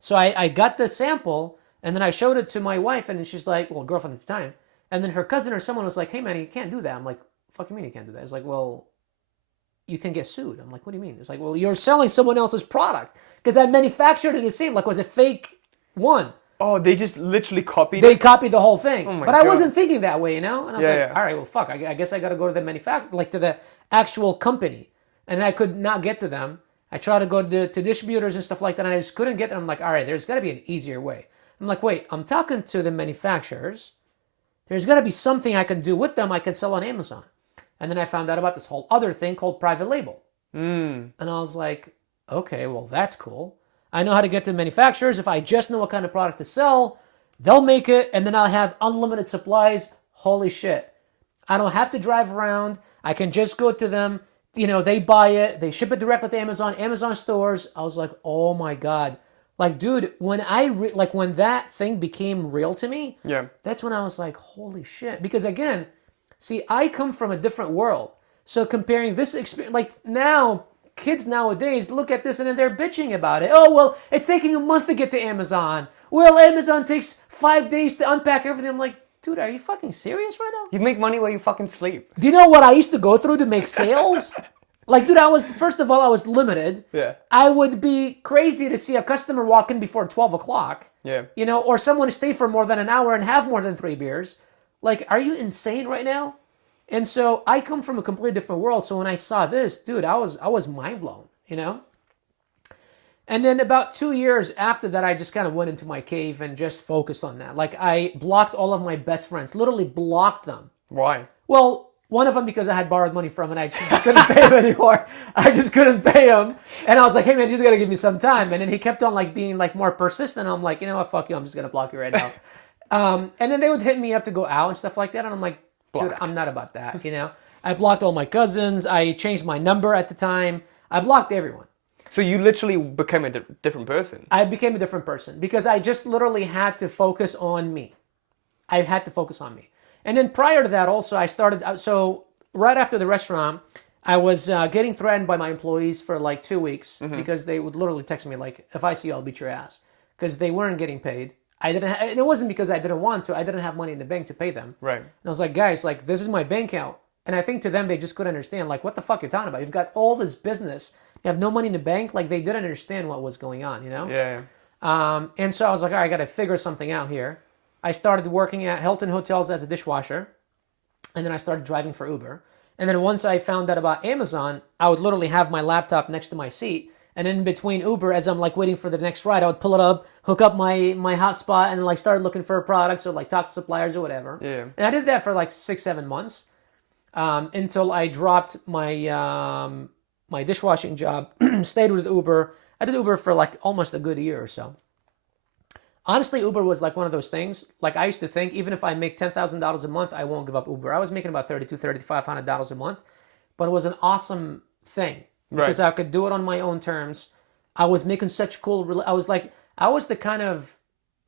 So I got the sample, and then I showed it to my wife, and she's like, well, girlfriend at the time. And then her cousin or someone was like, hey man, you can't do that. I'm like, fuck you mean you can't do that? It's like, well, you can get sued. I'm like, what do you mean? It's like, well, you're selling someone else's product because I manufactured it the same. Like, was a fake one. Oh, they just literally copied They it? copied the whole thing. Oh my but God. I wasn't thinking that way, you know? And I was Yeah, like, yeah. all right, well, fuck. I guess I got to go to the manufacturer, like to the actual company. And I could not get to them. I tried to go to distributors and stuff like that, and I just couldn't get them. I'm like, all right, there's got to be an easier way. I'm like, wait, I'm talking to the manufacturers. There's got to be something I can do with them I can sell on Amazon. And then I found out about this whole other thing called private label. And I was like, okay, well, that's cool. I know how to get to manufacturers. If I just know what kind of product to sell, they'll make it, and then I'll have unlimited supplies. Holy shit. I don't have to drive around. I can just go to them. You know, they buy it. They ship it directly to Amazon, Amazon stores. I was like, oh my God. Like, dude, when when that thing became real to me, Yeah. that's when I was like, holy shit. Because again, see, I come from a different world. So comparing this experience, like now, kids nowadays look at this and then they're bitching about it. Oh, well, it's taking a month to get to Amazon. Well, Amazon takes 5 days to unpack everything. I'm like, dude, are you fucking serious right now? You make money while you fucking sleep. Do you know what I used to go through to make sales? Like, dude, first of all, I was limited. Yeah. I would be crazy to see a customer walk in before 12 o'clock. Yeah. You know, or someone stay for more than an hour and have more than 3 beers. Like, are you insane right now? And so I come from a completely different world. So when I saw this, dude, I was mind blown, you know? And then about 2 years after that, I just kind of went into my cave and just focused on that. Like, I blocked all of my best friends, literally blocked them. Why? Well, one of them because I had borrowed money from and I just couldn't pay him anymore. I just couldn't pay him. And I was like, hey man, you just got to give me some time. And then he kept on like being like more persistent. I'm like, you know what, fuck you, I'm just going to block you right now. And then they would hit me up to go out and stuff like that. And I'm like, dude, I'm not about that, you know? I blocked all my cousins. I changed my number at the time. I blocked everyone. So you literally became a different person. I became a different person because I just literally had to focus on me. I had to focus on me. And then prior to that also, I started, so right after the restaurant, I was getting threatened by my employees for like 2 weeks because they would literally text me like, if I see you, I'll beat your ass. Because they weren't getting paid. And it wasn't because I didn't want to. I didn't have money in the bank to pay them. Right. And I was like, guys, like, this is my bank account. And I think to them, they just couldn't understand, like, what the fuck you're talking about? You've got all this business. You have no money in the bank. Like, they didn't understand what was going on, you know? Yeah. And so I was like, all right, I got to figure something out here. I started working at Hilton Hotels as a dishwasher. And then I started driving for Uber. And then once I found out about Amazon, I would literally have my laptop next to my seat. And in between Uber, as I'm like waiting for the next ride, I would pull it up, hook up my hotspot, and like start looking for products or like talk to suppliers or whatever. Yeah. And I did that for like 6-7 months until I dropped my my dishwashing job, stayed with Uber. I did Uber for like almost a good year or so. Honestly, Uber was like one of those things. Like I used to think, even if I make $10,000 a month, I won't give up Uber. I was making about $3,200, $3,500 a month, but it was an awesome thing because I could do it on my own terms. I was making such cool. I was the kind of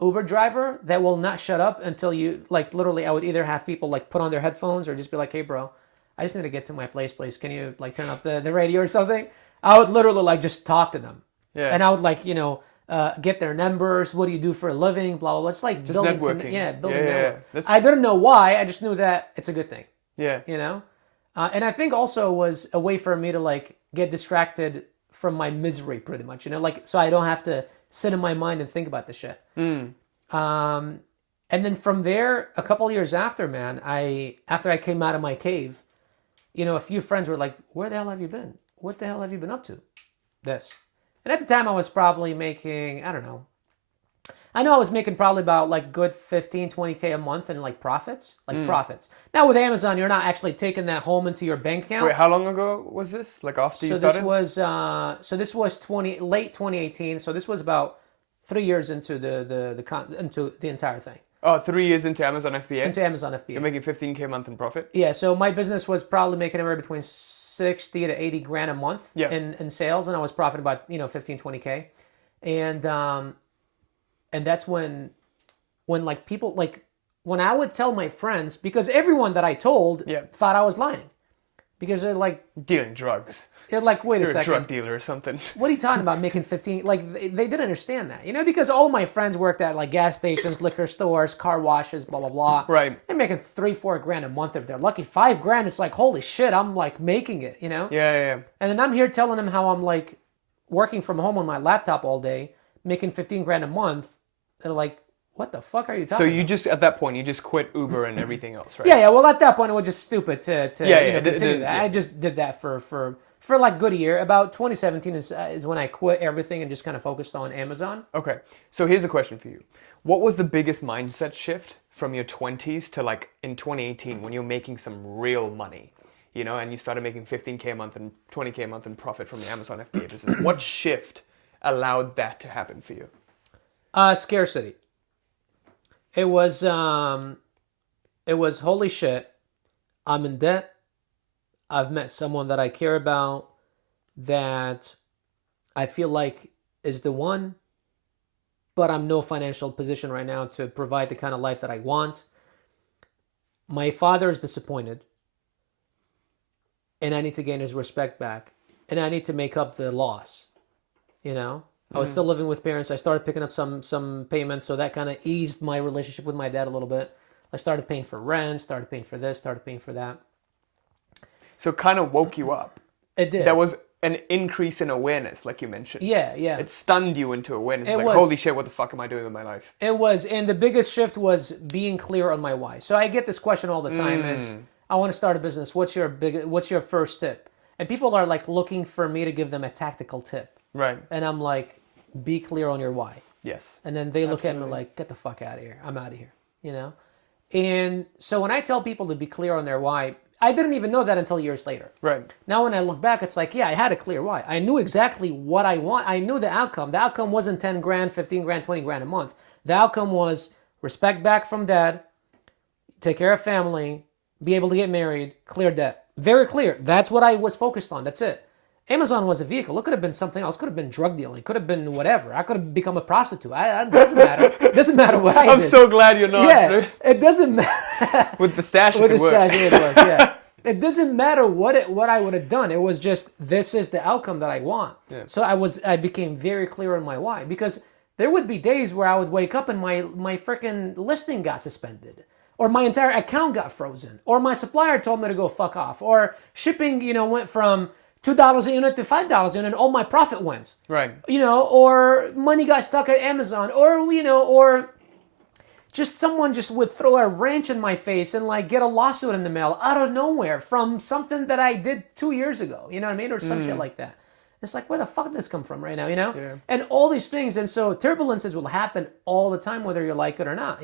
Uber driver that will not shut up until you like. Literally, I would either have people like put on their headphones or just be like, "Hey, bro, I just need to get to my place. Please, can you like turn up the radio or something?" I would literally like just talk to them, and I would like get their numbers. What do you do for a living? Blah blah blah. It's like just building networking. Building network. Yeah. I didn't know why. I just knew that it's a good thing. Yeah. You know, and I think also was a way for me to like get distracted from my misery, pretty much. You know, like so I don't have to sit in my mind and think about the shit. And then from there, a couple of years after, man, after I came out of my cave, a few friends were like, "Where the hell have you been? What the hell have you been up to?" This. And at the time I was probably making, I don't know. I know I was making probably about like good 15, 20K a month in like profits. Profits. Now with Amazon, you're not actually taking that home into your bank account. Wait, how long ago was this? Like after you started? This was late 2018. So this was about 3 years into into the entire thing. Oh, 3 years into Amazon FBA? Into Amazon FBA. You're making 15K a month in profit? Yeah, so my business was probably making anywhere between 60 to 80 grand a month in sales, and I was profiting about 15, 20K. And that's when like people like when I would tell my friends, because everyone that I told thought I was lying. Because they're like dealing drugs. They're like, wait You're a second. You're a drug dealer or something. What are you talking about making 15? Like, they didn't understand that, because all my friends worked at like gas stations, liquor stores, car washes, blah, blah, blah. Right. They're making 3-4 grand a month if they're lucky. 5 grand, it's like, holy shit, I'm like making it, Yeah. And then I'm here telling them how I'm like working from home on my laptop all day, making 15 grand a month. They're like, what the fuck are you talking about? So you just, at that point, you just quit Uber and everything else, right? Yeah. Well, at that point, it was just stupid to continue that. Yeah. I just did that for like good a year. About 2017 is when I quit everything and just kind of focused on Amazon. Okay. So here's a question for you. What was the biggest mindset shift from your 20s to like in 2018 when you're making some real money, and you started making 15K a month and 20K a month in profit from the Amazon FBA business? What shift allowed that to happen for you? Scarcity. It was holy shit, I'm in debt. I've met someone that I care about that I feel like is the one, but I'm no financial position right now to provide the kind of life that I want. My father is disappointed, and I need to gain his respect back, and I need to make up the loss, I was still living with parents. I started picking up some payments, so that kind of eased my relationship with my dad a little bit. I started paying for rent, started paying for this, started paying for that. So it kind of woke you up. It did. There was an increase in awareness, like you mentioned. Yeah. It stunned you into awareness. It like, was. Holy shit, what the fuck am I doing with my life? It was, and the biggest shift was being clear on my why. So I get this question all the time is, I want to start a business. What's your first tip? And people are like looking for me to give them a tactical tip. Right. And I'm like, be clear on your why. Yes. And then they look at me like, get the fuck out of here. I'm out of here, And so when I tell people to be clear on their why, I didn't even know that until years later. Right. Now when I look back, it's like, yeah, I had a clear why. I knew exactly what I want. I knew the outcome. The outcome wasn't 10 grand, 15 grand, 20 grand a month. The outcome was respect back from dad, take care of family, be able to get married, clear debt. Very clear. That's what I was focused on. That's it. Amazon was a vehicle. It could have been something else. It could have been drug dealing. It could have been whatever. I could have become a prostitute. It doesn't matter. It doesn't matter what I did. I'm so glad you're not. Yeah, it doesn't matter. With the stash, it would work. Yeah. It doesn't matter what I would have done. It was just, this is the outcome that I want. Yeah. So I became very clear on my why, because there would be days where I would wake up and my freaking listing got suspended, or my entire account got frozen, or my supplier told me to go fuck off, or shipping, went from $2 a unit to $5 a unit, and all my profit went. Right. Or money got stuck at Amazon, or just someone just would throw a wrench in my face and like get a lawsuit in the mail out of nowhere from something that I did 2 years ago. You know what I mean? Or some shit like that. It's like, where the fuck did this come from right now? Yeah. And all these things. And so turbulences will happen all the time, whether you like it or not,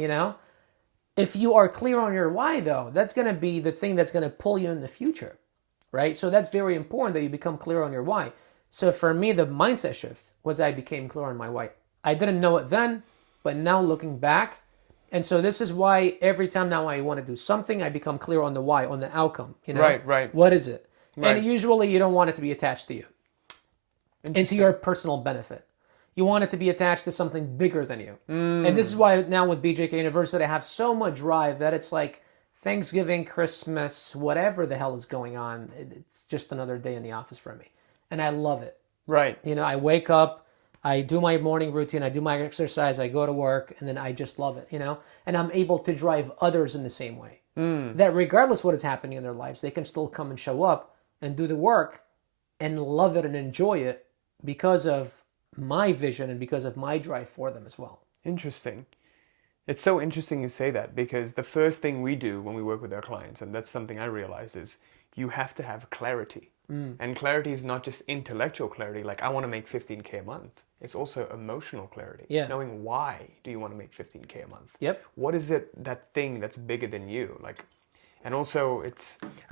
If you are clear on your why, though, that's going to be the thing that's going to pull you in the future. Right? So that's very important that you become clear on your why. So for me, the mindset shift was I became clear on my why. I didn't know it then, but now looking back, and so this is why every time now I want to do something, I become clear on the why, on the outcome. Right. What is it? Right. And usually you don't want it to be attached to you and to your personal benefit. You want it to be attached to something bigger than you. And this is why now with BJK University, I have so much drive that it's like, Thanksgiving, Christmas, whatever the hell is going on, it's just another day in the office for me. And I love it. Right. I wake up, I do my morning routine, I do my exercise, I go to work, and then I just love it, And I'm able to drive others in the same way. That regardless what is happening in their lives, they can still come and show up and do the work and love it and enjoy it because of my vision and because of my drive for them as well. Interesting. It's so interesting you say that, because the first thing we do when we work with our clients, and that's something I realize, is you have to have clarity. And clarity is not just intellectual clarity, like I want to make 15K a month. It's also emotional clarity. Yeah. Knowing why do you want to make 15K a month? Yep. What is it, that thing that's bigger than you? And also,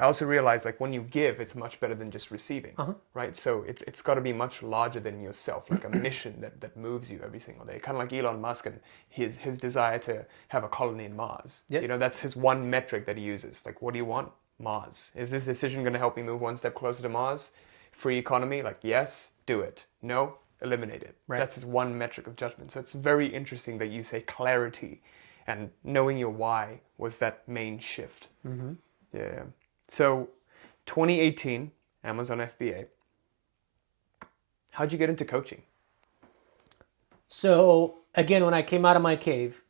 I also realized like when you give, it's much better than just receiving, right? So it's got to be much larger than yourself, like a mission that moves you every single day. Kind of like Elon Musk and his desire to have a colony in Mars. Yep. You know, that's his one metric that he uses. Like, what do you want? Mars. Is this decision going to help me move one step closer to Mars? Free economy? Like, yes, do it. No, eliminate it. Right. That's his one metric of judgment. So it's very interesting that you say clarity and knowing your why was that main shift. Yeah. So 2018, Amazon FBA. How'd you get into coaching? So again, when I came out of my cave,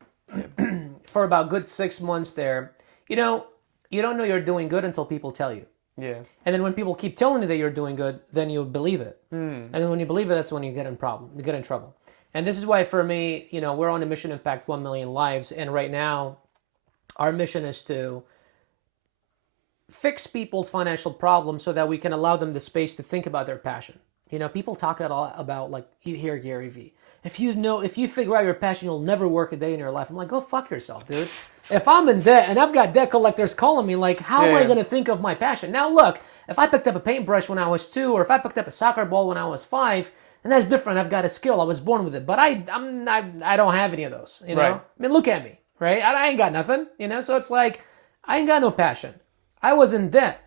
for about good 6 months there, you know, you don't know you're doing good until people tell you. Yeah. And then when people keep telling you that you're doing good, then you believe it. And then when you believe it, that's when you get in trouble. And this is why for me, you know, we're on a mission to impact 1 million lives. And right now, our mission is to fix people's financial problems so that we can allow them the space to think about their passion. You know, people talk a lot about, like, you hear Gary Vee. If you figure out your passion, you'll never work a day in your life. I'm like, go fuck yourself, dude. If I'm in debt and I've got debt collectors calling me, like, how am I going to think of my passion? Now, look, if I picked up a paintbrush when I was 2, or if I picked up a soccer ball when I was 5, and that's different. I've got a skill. I was born with it. But I don't have any of those, you know? Right. I mean, look at me, right? I ain't got nothing, you know? So it's like, I ain't got no passion. I was in debt.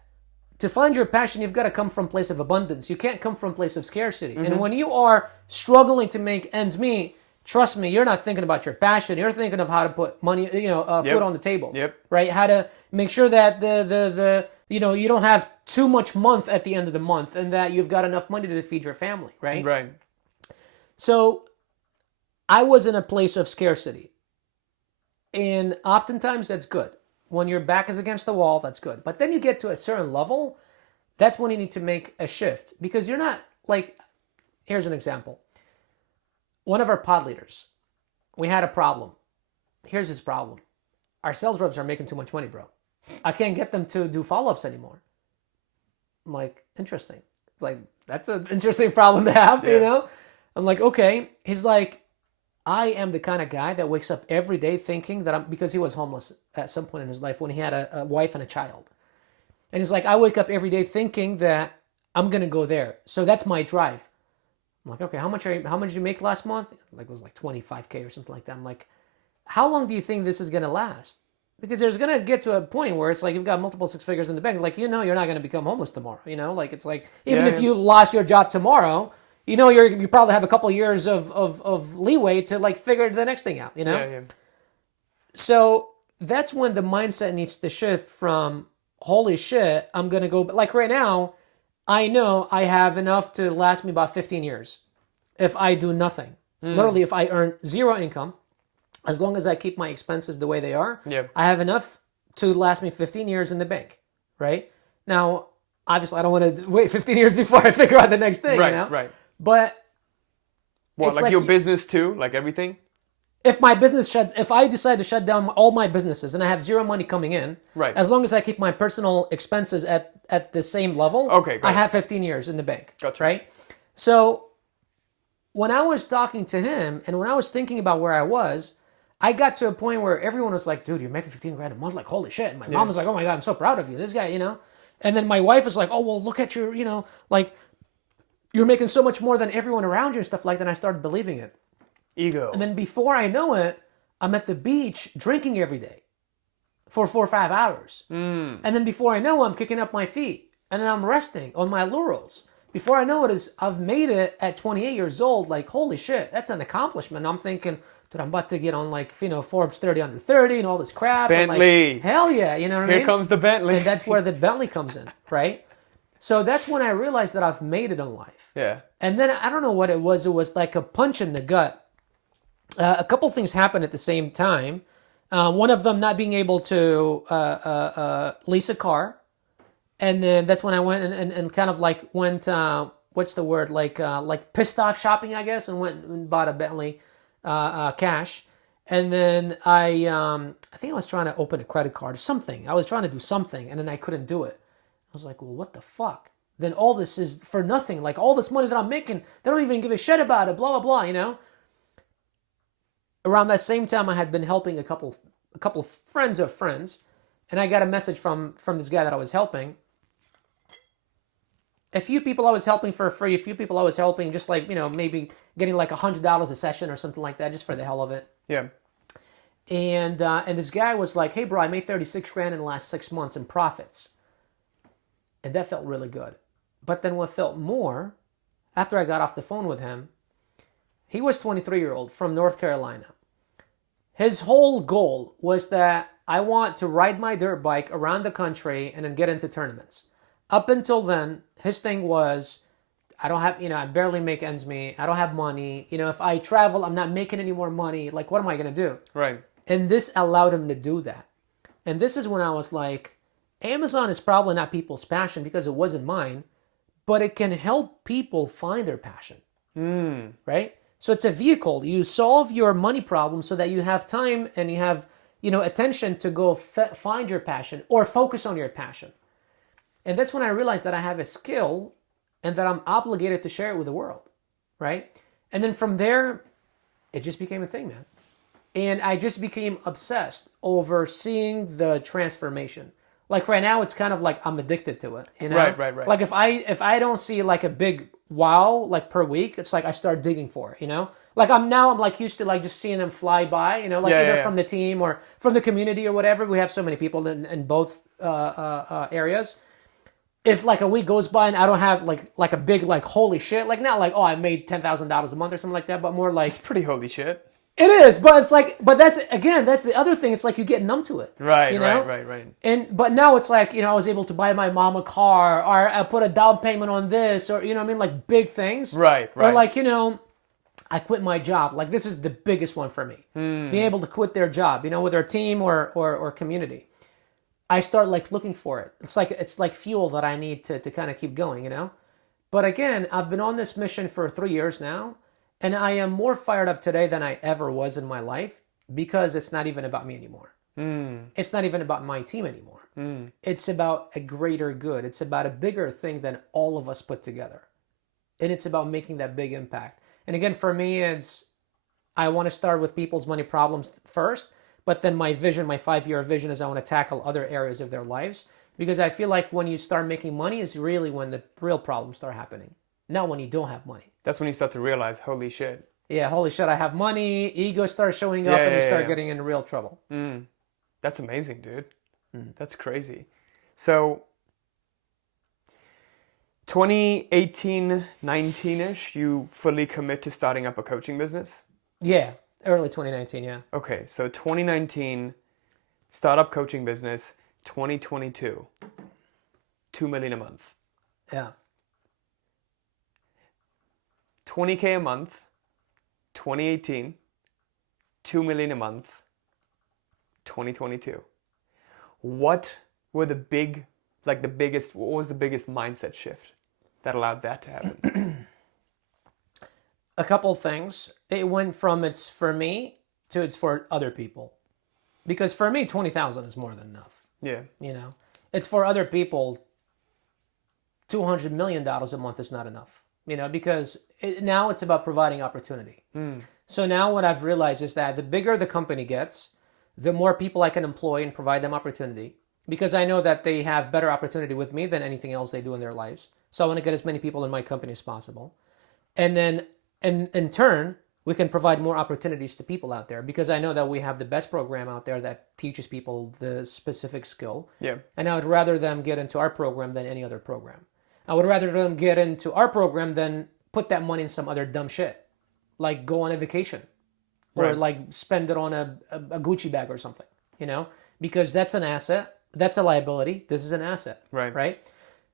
To find your passion, you've got to come from a place of abundance. You can't come from a place of scarcity. And when you are struggling to make ends meet, trust me, you're not thinking about your passion. You're thinking of how to put money, food on the table. Yep. Right? How to make sure that you don't have too much month at the end of the month, and that you've got enough money to feed your family. Right? Right. So I was in a place of scarcity. And oftentimes that's good. When your back is against the wall, that's good. But then you get to a certain level, that's when you need to make a shift. Because you're not, like, here's an example. One of our pod leaders, we had a problem. Here's his problem. Our sales reps are making too much money, bro. I can't get them to do follow-ups anymore. I'm like, interesting. It's like, that's an interesting problem to have, you know? I'm like, okay. He's like, I am the kind of guy that wakes up every day thinking that because he was homeless at some point in his life when he had a wife and a child. And he's like, I wake up every day thinking that I'm going to go there. So that's my drive. I'm like, okay, how much did you make last month? Like, it was like 25K or something like that. I'm like, how long do you think this is going to last? Because there's going to get to a point where it's like, you've got multiple 6 figures in the bank. Like, you know, you're not going to become homeless tomorrow. You know, like, it's like, even if you lost your job tomorrow, you know, you probably have a couple years of leeway to, like, figure the next thing out, you know? Yeah. So that's when the mindset needs to shift from, holy shit, I'm going to go, like right now, I know I have enough to last me about 15 years if I do nothing. Literally, if I earn zero income, as long as I keep my expenses the way they are, I have enough to last me 15 years in the bank, right? Now, obviously, I don't want to wait 15 years before I figure out the next thing, you know? Right. But what, like your business too? Like everything? If I decide to shut down all my businesses and I have zero money coming in, as long as I keep my personal expenses at the same level, I have 15 years in the bank. Gotcha. Right? So when I was talking to him and when I was thinking about where I was, I got to a point where everyone was like, dude, you're making 15 grand a month? Like, holy shit. And my mom was like, oh my God, I'm so proud of you. This guy, you know? And then my wife was like, oh, well, look at your, you know, like, you're making so much more than everyone around you and stuff like that. And I started believing it. Ego. And then before I know it, I'm at the beach drinking every day for 4 or 5 hours. And then before I know it, I'm kicking up my feet. And then I'm resting on my laurels. Before I know it, I've made it at 28 years old. Like, holy shit, that's an accomplishment. I'm thinking, dude, I'm about to get on, like, you know, Forbes 30 under 30 and all this crap. Bentley. And like, hell yeah, you know what I mean? Here comes the Bentley. And that's where the Bentley comes in, right? So that's when I realized that I've made it in life. Yeah. And then I don't know what it was. It was like a punch in the gut. A couple things happened at the same time. One of them not being able to lease a car. And then that's when I went and kind of like went, what's the word? Like pissed off shopping, I guess, and went and bought a Bentley cash. And then I think I was trying to open a credit card or something. I was trying to do something and then I couldn't do it. I was like, well, what the fuck? Then all this is for nothing. Like all this money that I'm making, they don't even give a shit about it, blah, blah, blah, you know? Around that same time, I had been helping a couple of friends of friends. and I got a message from this guy that I was helping. A few people I was helping for free, a few people I was helping just like, maybe getting like $100 a session or something like that, just for the hell of it. Yeah. And this guy was like, hey bro, I made 36 grand in the last 6 months in profits. And that felt really good. But then what felt more, after I got off the phone with him, he was 23-year-old from North Carolina. His whole goal was that I want to ride my dirt bike around the country and then get into tournaments. Up until then, his thing was, I don't have, I barely make ends meet. I don't have money. If I travel, I'm not making any more money. Like, what am I going to do? Right. And this allowed him to do that. And this is when I was like, Amazon is probably not people's passion because it wasn't mine, but it can help people find their passion. Right? So it's a vehicle. You solve your money problem so that you have time and you have, attention to go find your passion or focus on your passion. And that's when I realized that I have a skill and that I'm obligated to share it with the world, right? And then from there, it just became a thing, man. And I just became obsessed over seeing the transformation. Like right now, it's kind of like I'm addicted to it, Right. Like if I don't see like a big wow like per week, it's like I start digging for it, Like I'm like used to like just seeing them fly by, either from the team or from the community or whatever. We have so many people in both areas. If like a week goes by and I don't have like a big like holy shit, like not like, oh, I made $10,000 a month or something like that, but more like It's pretty holy shit. it is, but it's like, but that's the other thing. It's like you get numb to it. Right. But now it's like, I was able to buy my mom a car, or I put a down payment on this, or, like big things. Right. Or like, I quit my job. Like this is the biggest one for me. Being able to quit their job, with their team or community. I start like looking for it. It's like fuel that I need to kind of keep going, But again, I've been on this mission for 3 years now. And I am more fired up today than I ever was in my life because it's not even about me anymore. It's not even about my team anymore. It's about a greater good. It's about a bigger thing than all of us put together. And it's about making that big impact. And again, for me, I want to start with people's money problems first, but then my vision, my 5-year vision is I want to tackle other areas of their lives because I feel like when you start making money is really when the real problems start happening, not when you don't have money. That's when you start to realize, holy shit. Yeah, holy shit, I have money. Ego starts showing up and you start getting into real trouble. That's amazing, dude. That's crazy. So, 2018, 19-ish, you fully commit to starting up a coaching business? Yeah, early 2019, yeah. Okay, so 2019, startup coaching business, 2022, $2 million a month. Yeah. 20K a month, 2018, 2 million a month, 2022. What was the biggest mindset shift that allowed that to happen? A couple things. It went from it's for me to it's for other people. Because for me, 20,000 is more than enough. Yeah. It's for other people, $200 million a month is not enough. Because now it's about providing opportunity. So now what I've realized is that the bigger the company gets, the more people I can employ and provide them opportunity. Because I know that they have better opportunity with me than anything else they do in their lives. So I want to get as many people in my company as possible. And then in turn, we can provide more opportunities to people out there because I know that we have the best program out there that teaches people the specific skill. Yeah. And I would rather them get into our program than any other program. I would rather them get into our program than put that money in some other dumb shit, like go on a vacation or like spend it on a Gucci bag or something, because that's an asset. That's a liability. This is an asset. Right.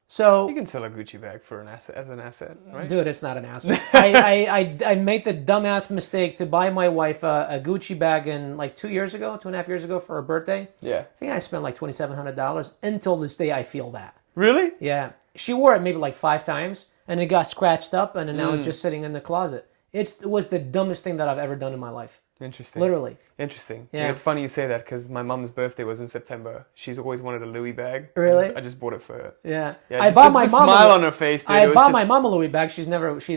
So you can sell a Gucci bag for an asset, right? Dude, it's not an asset. I made the dumbass mistake to buy my wife a Gucci bag in like 2.5 years ago for her birthday. Yeah. I think I spent like $2,700. Until this day, I feel that. Really? Yeah. She wore it maybe like 5 times, and it got scratched up, and now it's just sitting in the closet. It was the dumbest thing that I've ever done in my life. Interesting. Literally. Interesting. Yeah. It's funny you say that because my mom's birthday was in September. She's always wanted a Louis bag. Really? I just bought it for her. Yeah. I bought my mom. Smile on her face. Dude. I bought my mom a Louis bag. She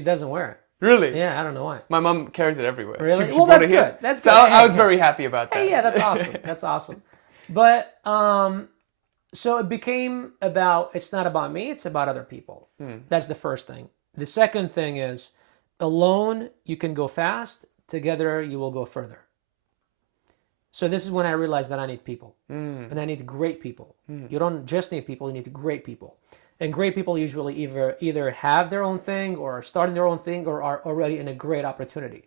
doesn't wear it. Really? Yeah, I don't know why. My mom carries it everywhere. Really? She well, that's good. That's good. So I was very happy about that. Hey, yeah, that's awesome. That's awesome. But so it became about, it's not about me, it's about other people. That's the first thing. The second thing is, alone you can go fast, together you will go further. So this is when I realized that I need people. And I need great people. You don't just need people, you need great people. And great people usually either have their own thing or are starting their own thing or are already in a great opportunity.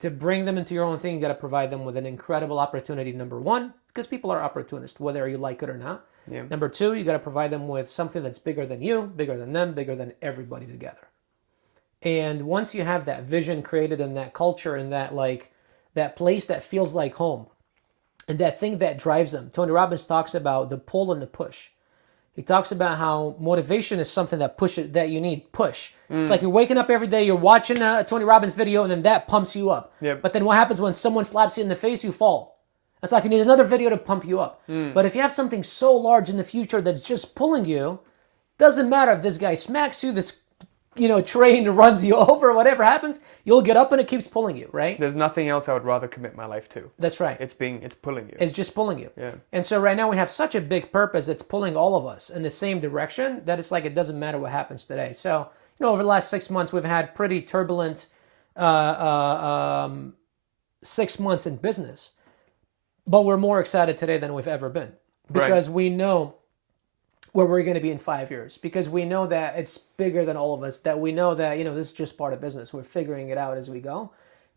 To bring them into your own thing, you got to provide them with an incredible opportunity, number one, because people are opportunists, whether you like it or not. Yeah. Number two, you got to provide them with something that's bigger than you, bigger than them, bigger than everybody together. And once you have that vision created in that culture and that place that feels like home and that thing that drives them, Tony Robbins talks about the pull and the push. He talks about how motivation is something that you need push. It's like you're waking up every day, you're watching a Tony Robbins video, and then that pumps you up. Yep. But then what happens when someone slaps you in the face? You fall. It's like you need another video to pump you up. But if you have something so large in the future that's just pulling you, doesn't matter if this guy smacks you, this train runs you over, whatever happens, you'll get up and it keeps pulling you, right? There's nothing else I would rather commit my life to. That's right. It's pulling you. It's just pulling you. Yeah. And so right now we have such a big purpose that's pulling all of us in the same direction that it's like it doesn't matter what happens today. So, over the last 6 months, we've had pretty turbulent 6 months in business. But we're more excited today than we've ever been. Because we know where we're going to be in 5 years, because we know that it's bigger than all of us, that we know that, this is just part of business. We're figuring it out as we go,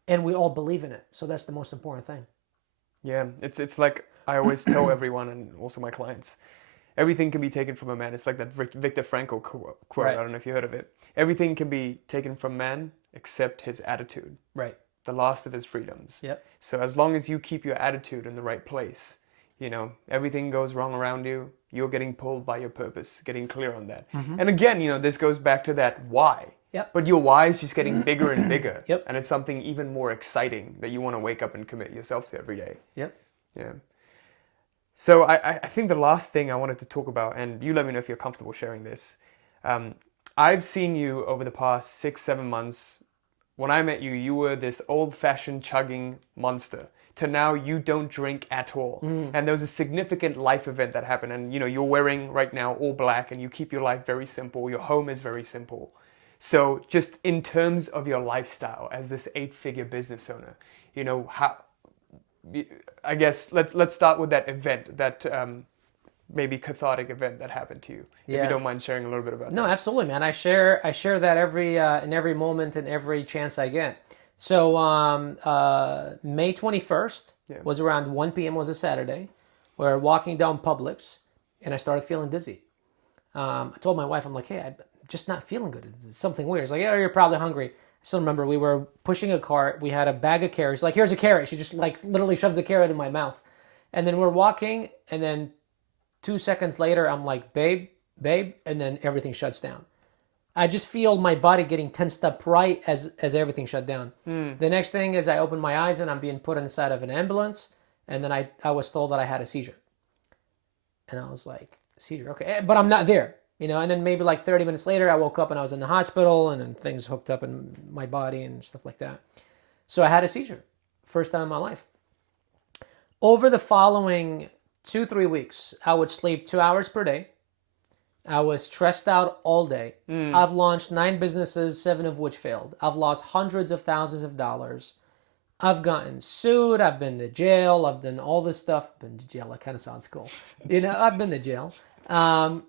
and we all believe in it. So that's the most important thing. Yeah, it's like I always tell everyone and also my clients, everything can be taken from a man. It's like that Viktor Frankl quote. Right. I don't know if you heard of it. Everything can be taken from man except his attitude. Right. The last of his freedoms. Yep. So as long as you keep your attitude in the right place, everything goes wrong around you, you're getting pulled by your purpose, getting clear on that. And again, this goes back to that why. Yep. But your why is just getting bigger and bigger. Yep. And it's something even more exciting that you want to wake up and commit yourself to every day. Yep. Yeah. So I think the last thing I wanted to talk about, and you let me know if you're comfortable sharing this. I've seen you over the past 6-7 months. When I met you, you were this old-fashioned chugging monster. To now, you don't drink at all. And there was a significant life event that happened. And, you're wearing right now all black and you keep your life very simple. Your home is very simple. So just in terms of your lifestyle as this 8-figure business owner, how, I guess, let's start with that event, that maybe cathartic event that happened to you. If you don't mind sharing a little bit about that. No, absolutely, man. I share that in every moment and every chance I get. So May 21st was around 1 p.m. was a Saturday. We're walking down Publix, and I started feeling dizzy. I told my wife, I'm like, hey, I'm just not feeling good. It's something weird. It's like, yeah, you're probably hungry. I still remember we were pushing a cart. We had a bag of carrots. Like, here's a carrot. She just literally shoves a carrot in my mouth. And then we're walking, and then 2 seconds later, I'm like, babe, and then everything shuts down. I just feel my body getting tensed up right as everything shut down. The next thing is I open my eyes and I'm being put inside of an ambulance. And then I was told that I had a seizure. And I was like, seizure, okay. But I'm not there, And then maybe 30 minutes later, I woke up and I was in the hospital and then things hooked up in my body and stuff like that. So I had a seizure. First time in my life. Over the following 2-3 weeks, I would sleep 2 hours per day. I was stressed out all day. I've launched 9 businesses, 7 of which failed. I've lost hundreds of thousands of dollars. I've gotten sued. I've been to jail. I've done all this stuff. Been to jail. That kind of sounds cool. I've been to jail. None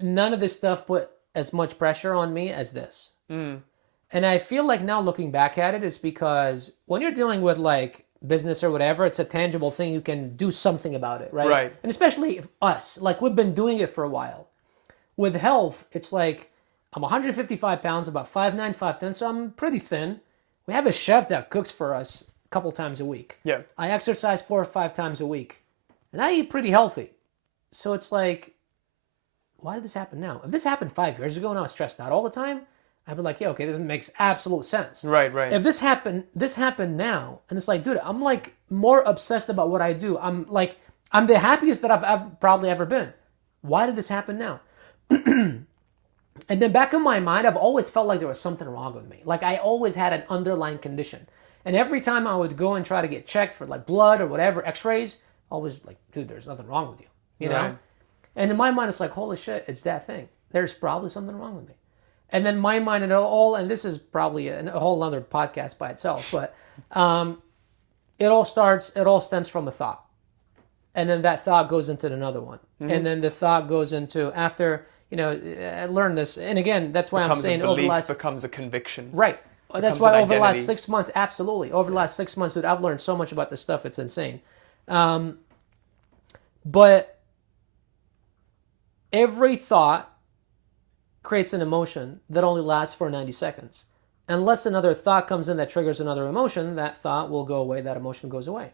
of this stuff put as much pressure on me as this. And I feel like now looking back at it, it's because when you're dealing with business or whatever, it's a tangible thing. You can do something about it, right? Right. And especially us, we've been doing it for a while. With health, it's I'm 155 pounds, about 5'9", 5'10", so I'm pretty thin. We have a chef that cooks for us a couple times a week. Yeah. I exercise 4 or 5 times a week. And I eat pretty healthy. So it's why did this happen now? If this happened 5 years ago and I was stressed out all the time, I'd be like, yeah, okay, this makes absolute sense. Right. If this happened now, and it's dude, I'm more obsessed about what I do. I'm the happiest that I've probably ever been. Why did this happen now? And then back in my mind, I've always felt like there was something wrong with me. I always had an underlying condition. And every time I would go and try to get checked for blood or whatever, x-rays, always like, dude, there's nothing wrong with you, you Right. know? And in my mind, it's like, holy shit, it's that thing. There's probably something wrong with me. And then my mind and this is probably a whole other podcast by itself, but it all stems from a thought. And then that thought goes into another one. Mm-hmm. And then the thought goes into after, I learned this. And again, that's why I'm saying over the last... becomes a conviction. Right. That's why over the last identity. 6 months, absolutely. Over the last 6 months, dude, I've learned so much about this stuff. It's insane. But every thought creates an emotion that only lasts for 90 seconds. Unless another thought comes in that triggers another emotion, that thought will go away, that emotion goes away.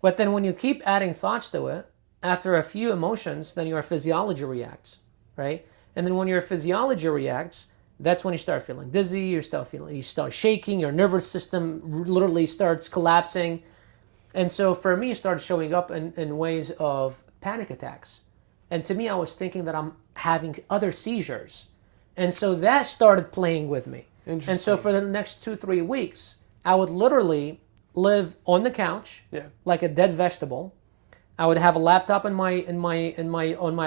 But then when you keep adding thoughts to it, after a few emotions, then your physiology reacts, right? And then when your physiology reacts, that's when you start feeling dizzy, you start shaking, your nervous system literally starts collapsing. And so for me, it started showing up in ways of panic attacks. And to me, I was thinking that I'm having other seizures. And so that started playing with me. And so for the next 2-3 weeks, I would literally live on the couch like a dead vegetable. I would have a laptop on my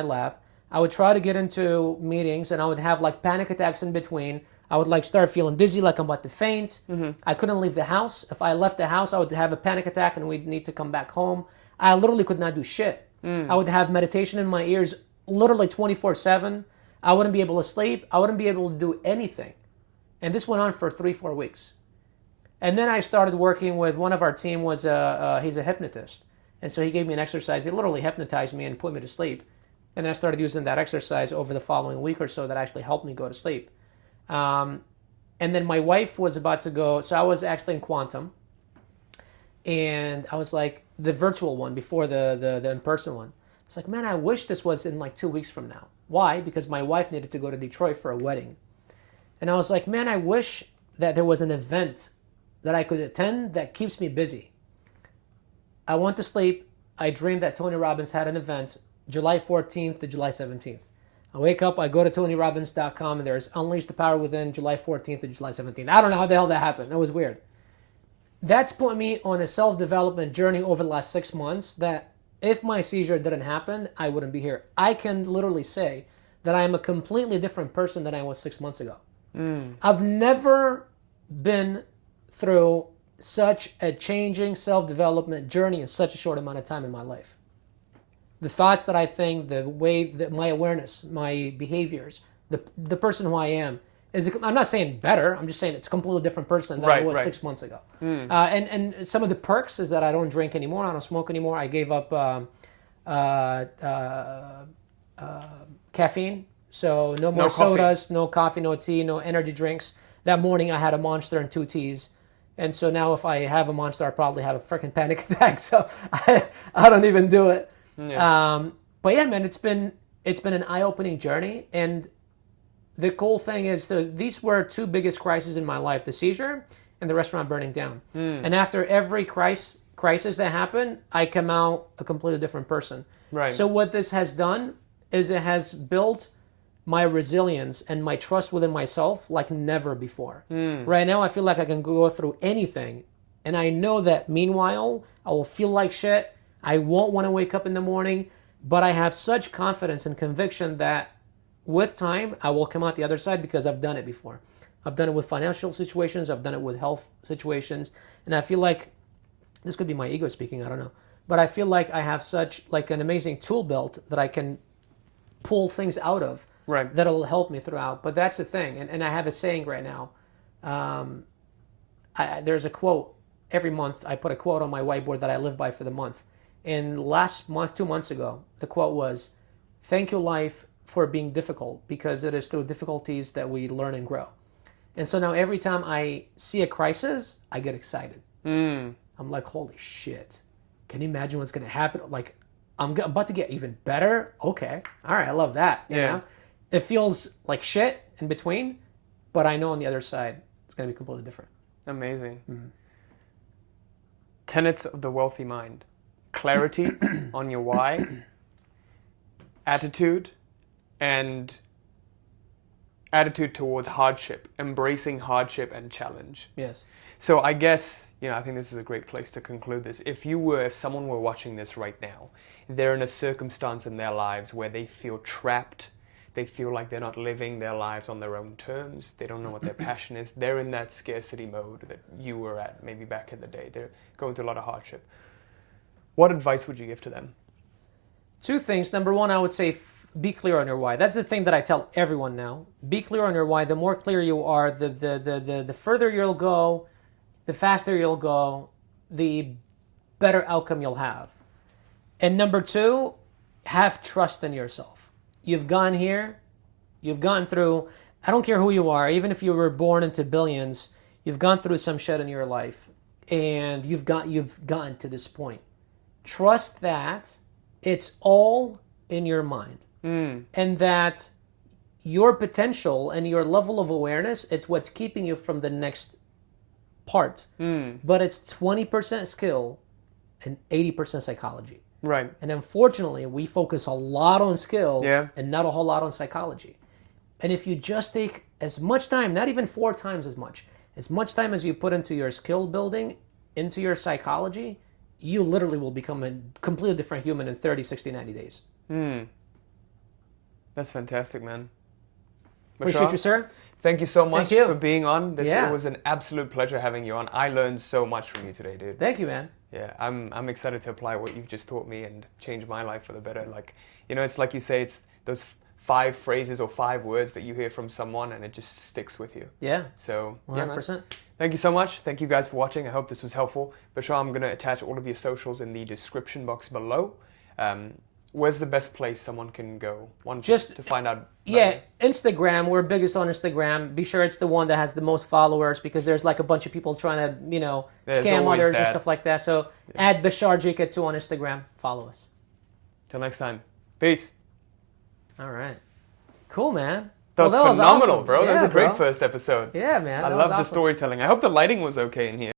lap. I would try to get into meetings, and I would have like panic attacks in between. I would like start feeling dizzy, like I'm about to faint. I couldn't leave the house. If I left the house, I would have a panic attack, and we'd need to come back home. I literally could not do shit. I would have meditation in my ears literally 24/7. I wouldn't be able to sleep. I wouldn't be able to do anything. And this went on for 3-4 weeks. And then I started working with one of our team. He's a hypnotist. And so he gave me an exercise. He literally hypnotized me and put me to sleep. And then I started using that exercise over the following week or so that actually helped me go to sleep. And then my wife was about to go. So I was actually in Quantum. And I was like, the virtual one before the in-person one. It's like, man, I wish this was in like 2 weeks from now. Why? Because my wife needed to go to Detroit for a wedding. And I was like, man, I wish that there was an event that I could attend that keeps me busy. I went to sleep. I dreamed that Tony Robbins had an event July 14th to July 17th. I wake up, I go to TonyRobbins.com, and there's Unleash the Power Within July 14th to July 17th. I don't know how the hell that happened. That was weird. That's put me on a self-development journey over the last 6 months that if my seizure didn't happen, I wouldn't be here. I can literally say that I am a completely different person than I was 6 months ago. I've never been through such a changing self-development journey in such a short amount of time in my life. The thoughts that I think, the way that my awareness, my behaviors, the person who I am, I'm not saying better, I'm just saying it's a completely different person than I was 6 months ago. And some of the perks is that I don't drink anymore, I don't smoke anymore, I gave up caffeine. So no more sodas, no coffee, no tea, no energy drinks. That morning I had a Monster and 2 teas. And so now if I have a Monster, I probably have a freaking panic attack. So I don't even do it. Yeah. But yeah, man, it's been an eye-opening journey. And the cool thing is these were 2 biggest crises in my life, the seizure and the restaurant burning down. And after every crisis that happened, I come out a completely different person. Right. So what this has done is it has built my resilience and my trust within myself like never before. Right now, I feel like I can go through anything. And I know that meanwhile, I will feel like shit. I won't want to wake up in the morning. But I have such confidence and conviction that with time, I will come out the other side because I've done it before. I've done it with financial situations. I've done it with health situations. And I feel like, this could be my ego speaking, I don't know. But I feel like I have such like an amazing tool belt that I can pull things out of. Right. That'll help me throughout. But that's the thing. And I have a saying right now. There's a quote. Every month I put a quote on my whiteboard that I live by for the month. And last month, 2 months ago, the quote was, thank you, life, for being difficult, because it is through difficulties that we learn and grow. And so now every time I see a crisis, I get excited. I'm like, holy shit. Can you imagine what's going to happen? Like, I'm about to get even better. Okay. All right. I love that. You know? It feels like shit in between, but I know on the other side, it's going to be completely different. Amazing. Tenets of the wealthy mind. Clarity on your why, attitude, and attitude towards hardship, embracing hardship and challenge. Yes. So I guess, I think this is a great place to conclude this. If someone were watching this right now, they're in a circumstance in their lives where they feel trapped, they feel like they're not living their lives on their own terms, they don't know what their passion is, they're in that scarcity mode that you were at maybe back in the day, they're going through a lot of hardship. What advice would you give to them? Two things. Number one, I would say be clear on your why. That's the thing that I tell everyone now. Be clear on your why. The more clear you are, the further you'll go, the faster you'll go, the better outcome you'll have. And number two, have trust in yourself. You've gone here, you've gone through, I don't care who you are, even if you were born into billions, you've gone through some shit in your life, and you've gotten to this point. Trust that it's all in your mind. And that your potential and your level of awareness, it's what's keeping you from the next part. But it's 20% skill and 80% psychology. Right. And unfortunately, we focus a lot on skill and not a whole lot on psychology. And if you just take as much time, not even 4 times as much time as you put into your skill building, into your psychology, you literally will become a completely different human in 30, 60, 90 days. That's fantastic, man. Appreciate you, sir. Thank you so much for being on. It was an absolute pleasure having you on. I learned so much from you today, dude. Thank you, man. Yeah, I'm excited to apply what you've just taught me and change my life for the better. Like, it's like you say, it's those 5 phrases or 5 words that you hear from someone and it just sticks with you. Yeah. So, 100%. Man. Thank you so much. Thank you guys for watching. I hope this was helpful. Bashar, I'm going to attach all of your socials in the description box below. Where's the best place someone can go to find out? Instagram. We're biggest on Instagram. Be sure it's the one that has the most followers, because there's like a bunch of people trying to, scam others and stuff like that. So add Bashar Katou on Instagram. Follow us. Till next time. Peace. All right. Cool, man. That was phenomenal, awesome. bro. Yeah, that was a great first episode. Yeah, man. I love the storytelling. I hope the lighting was okay in here.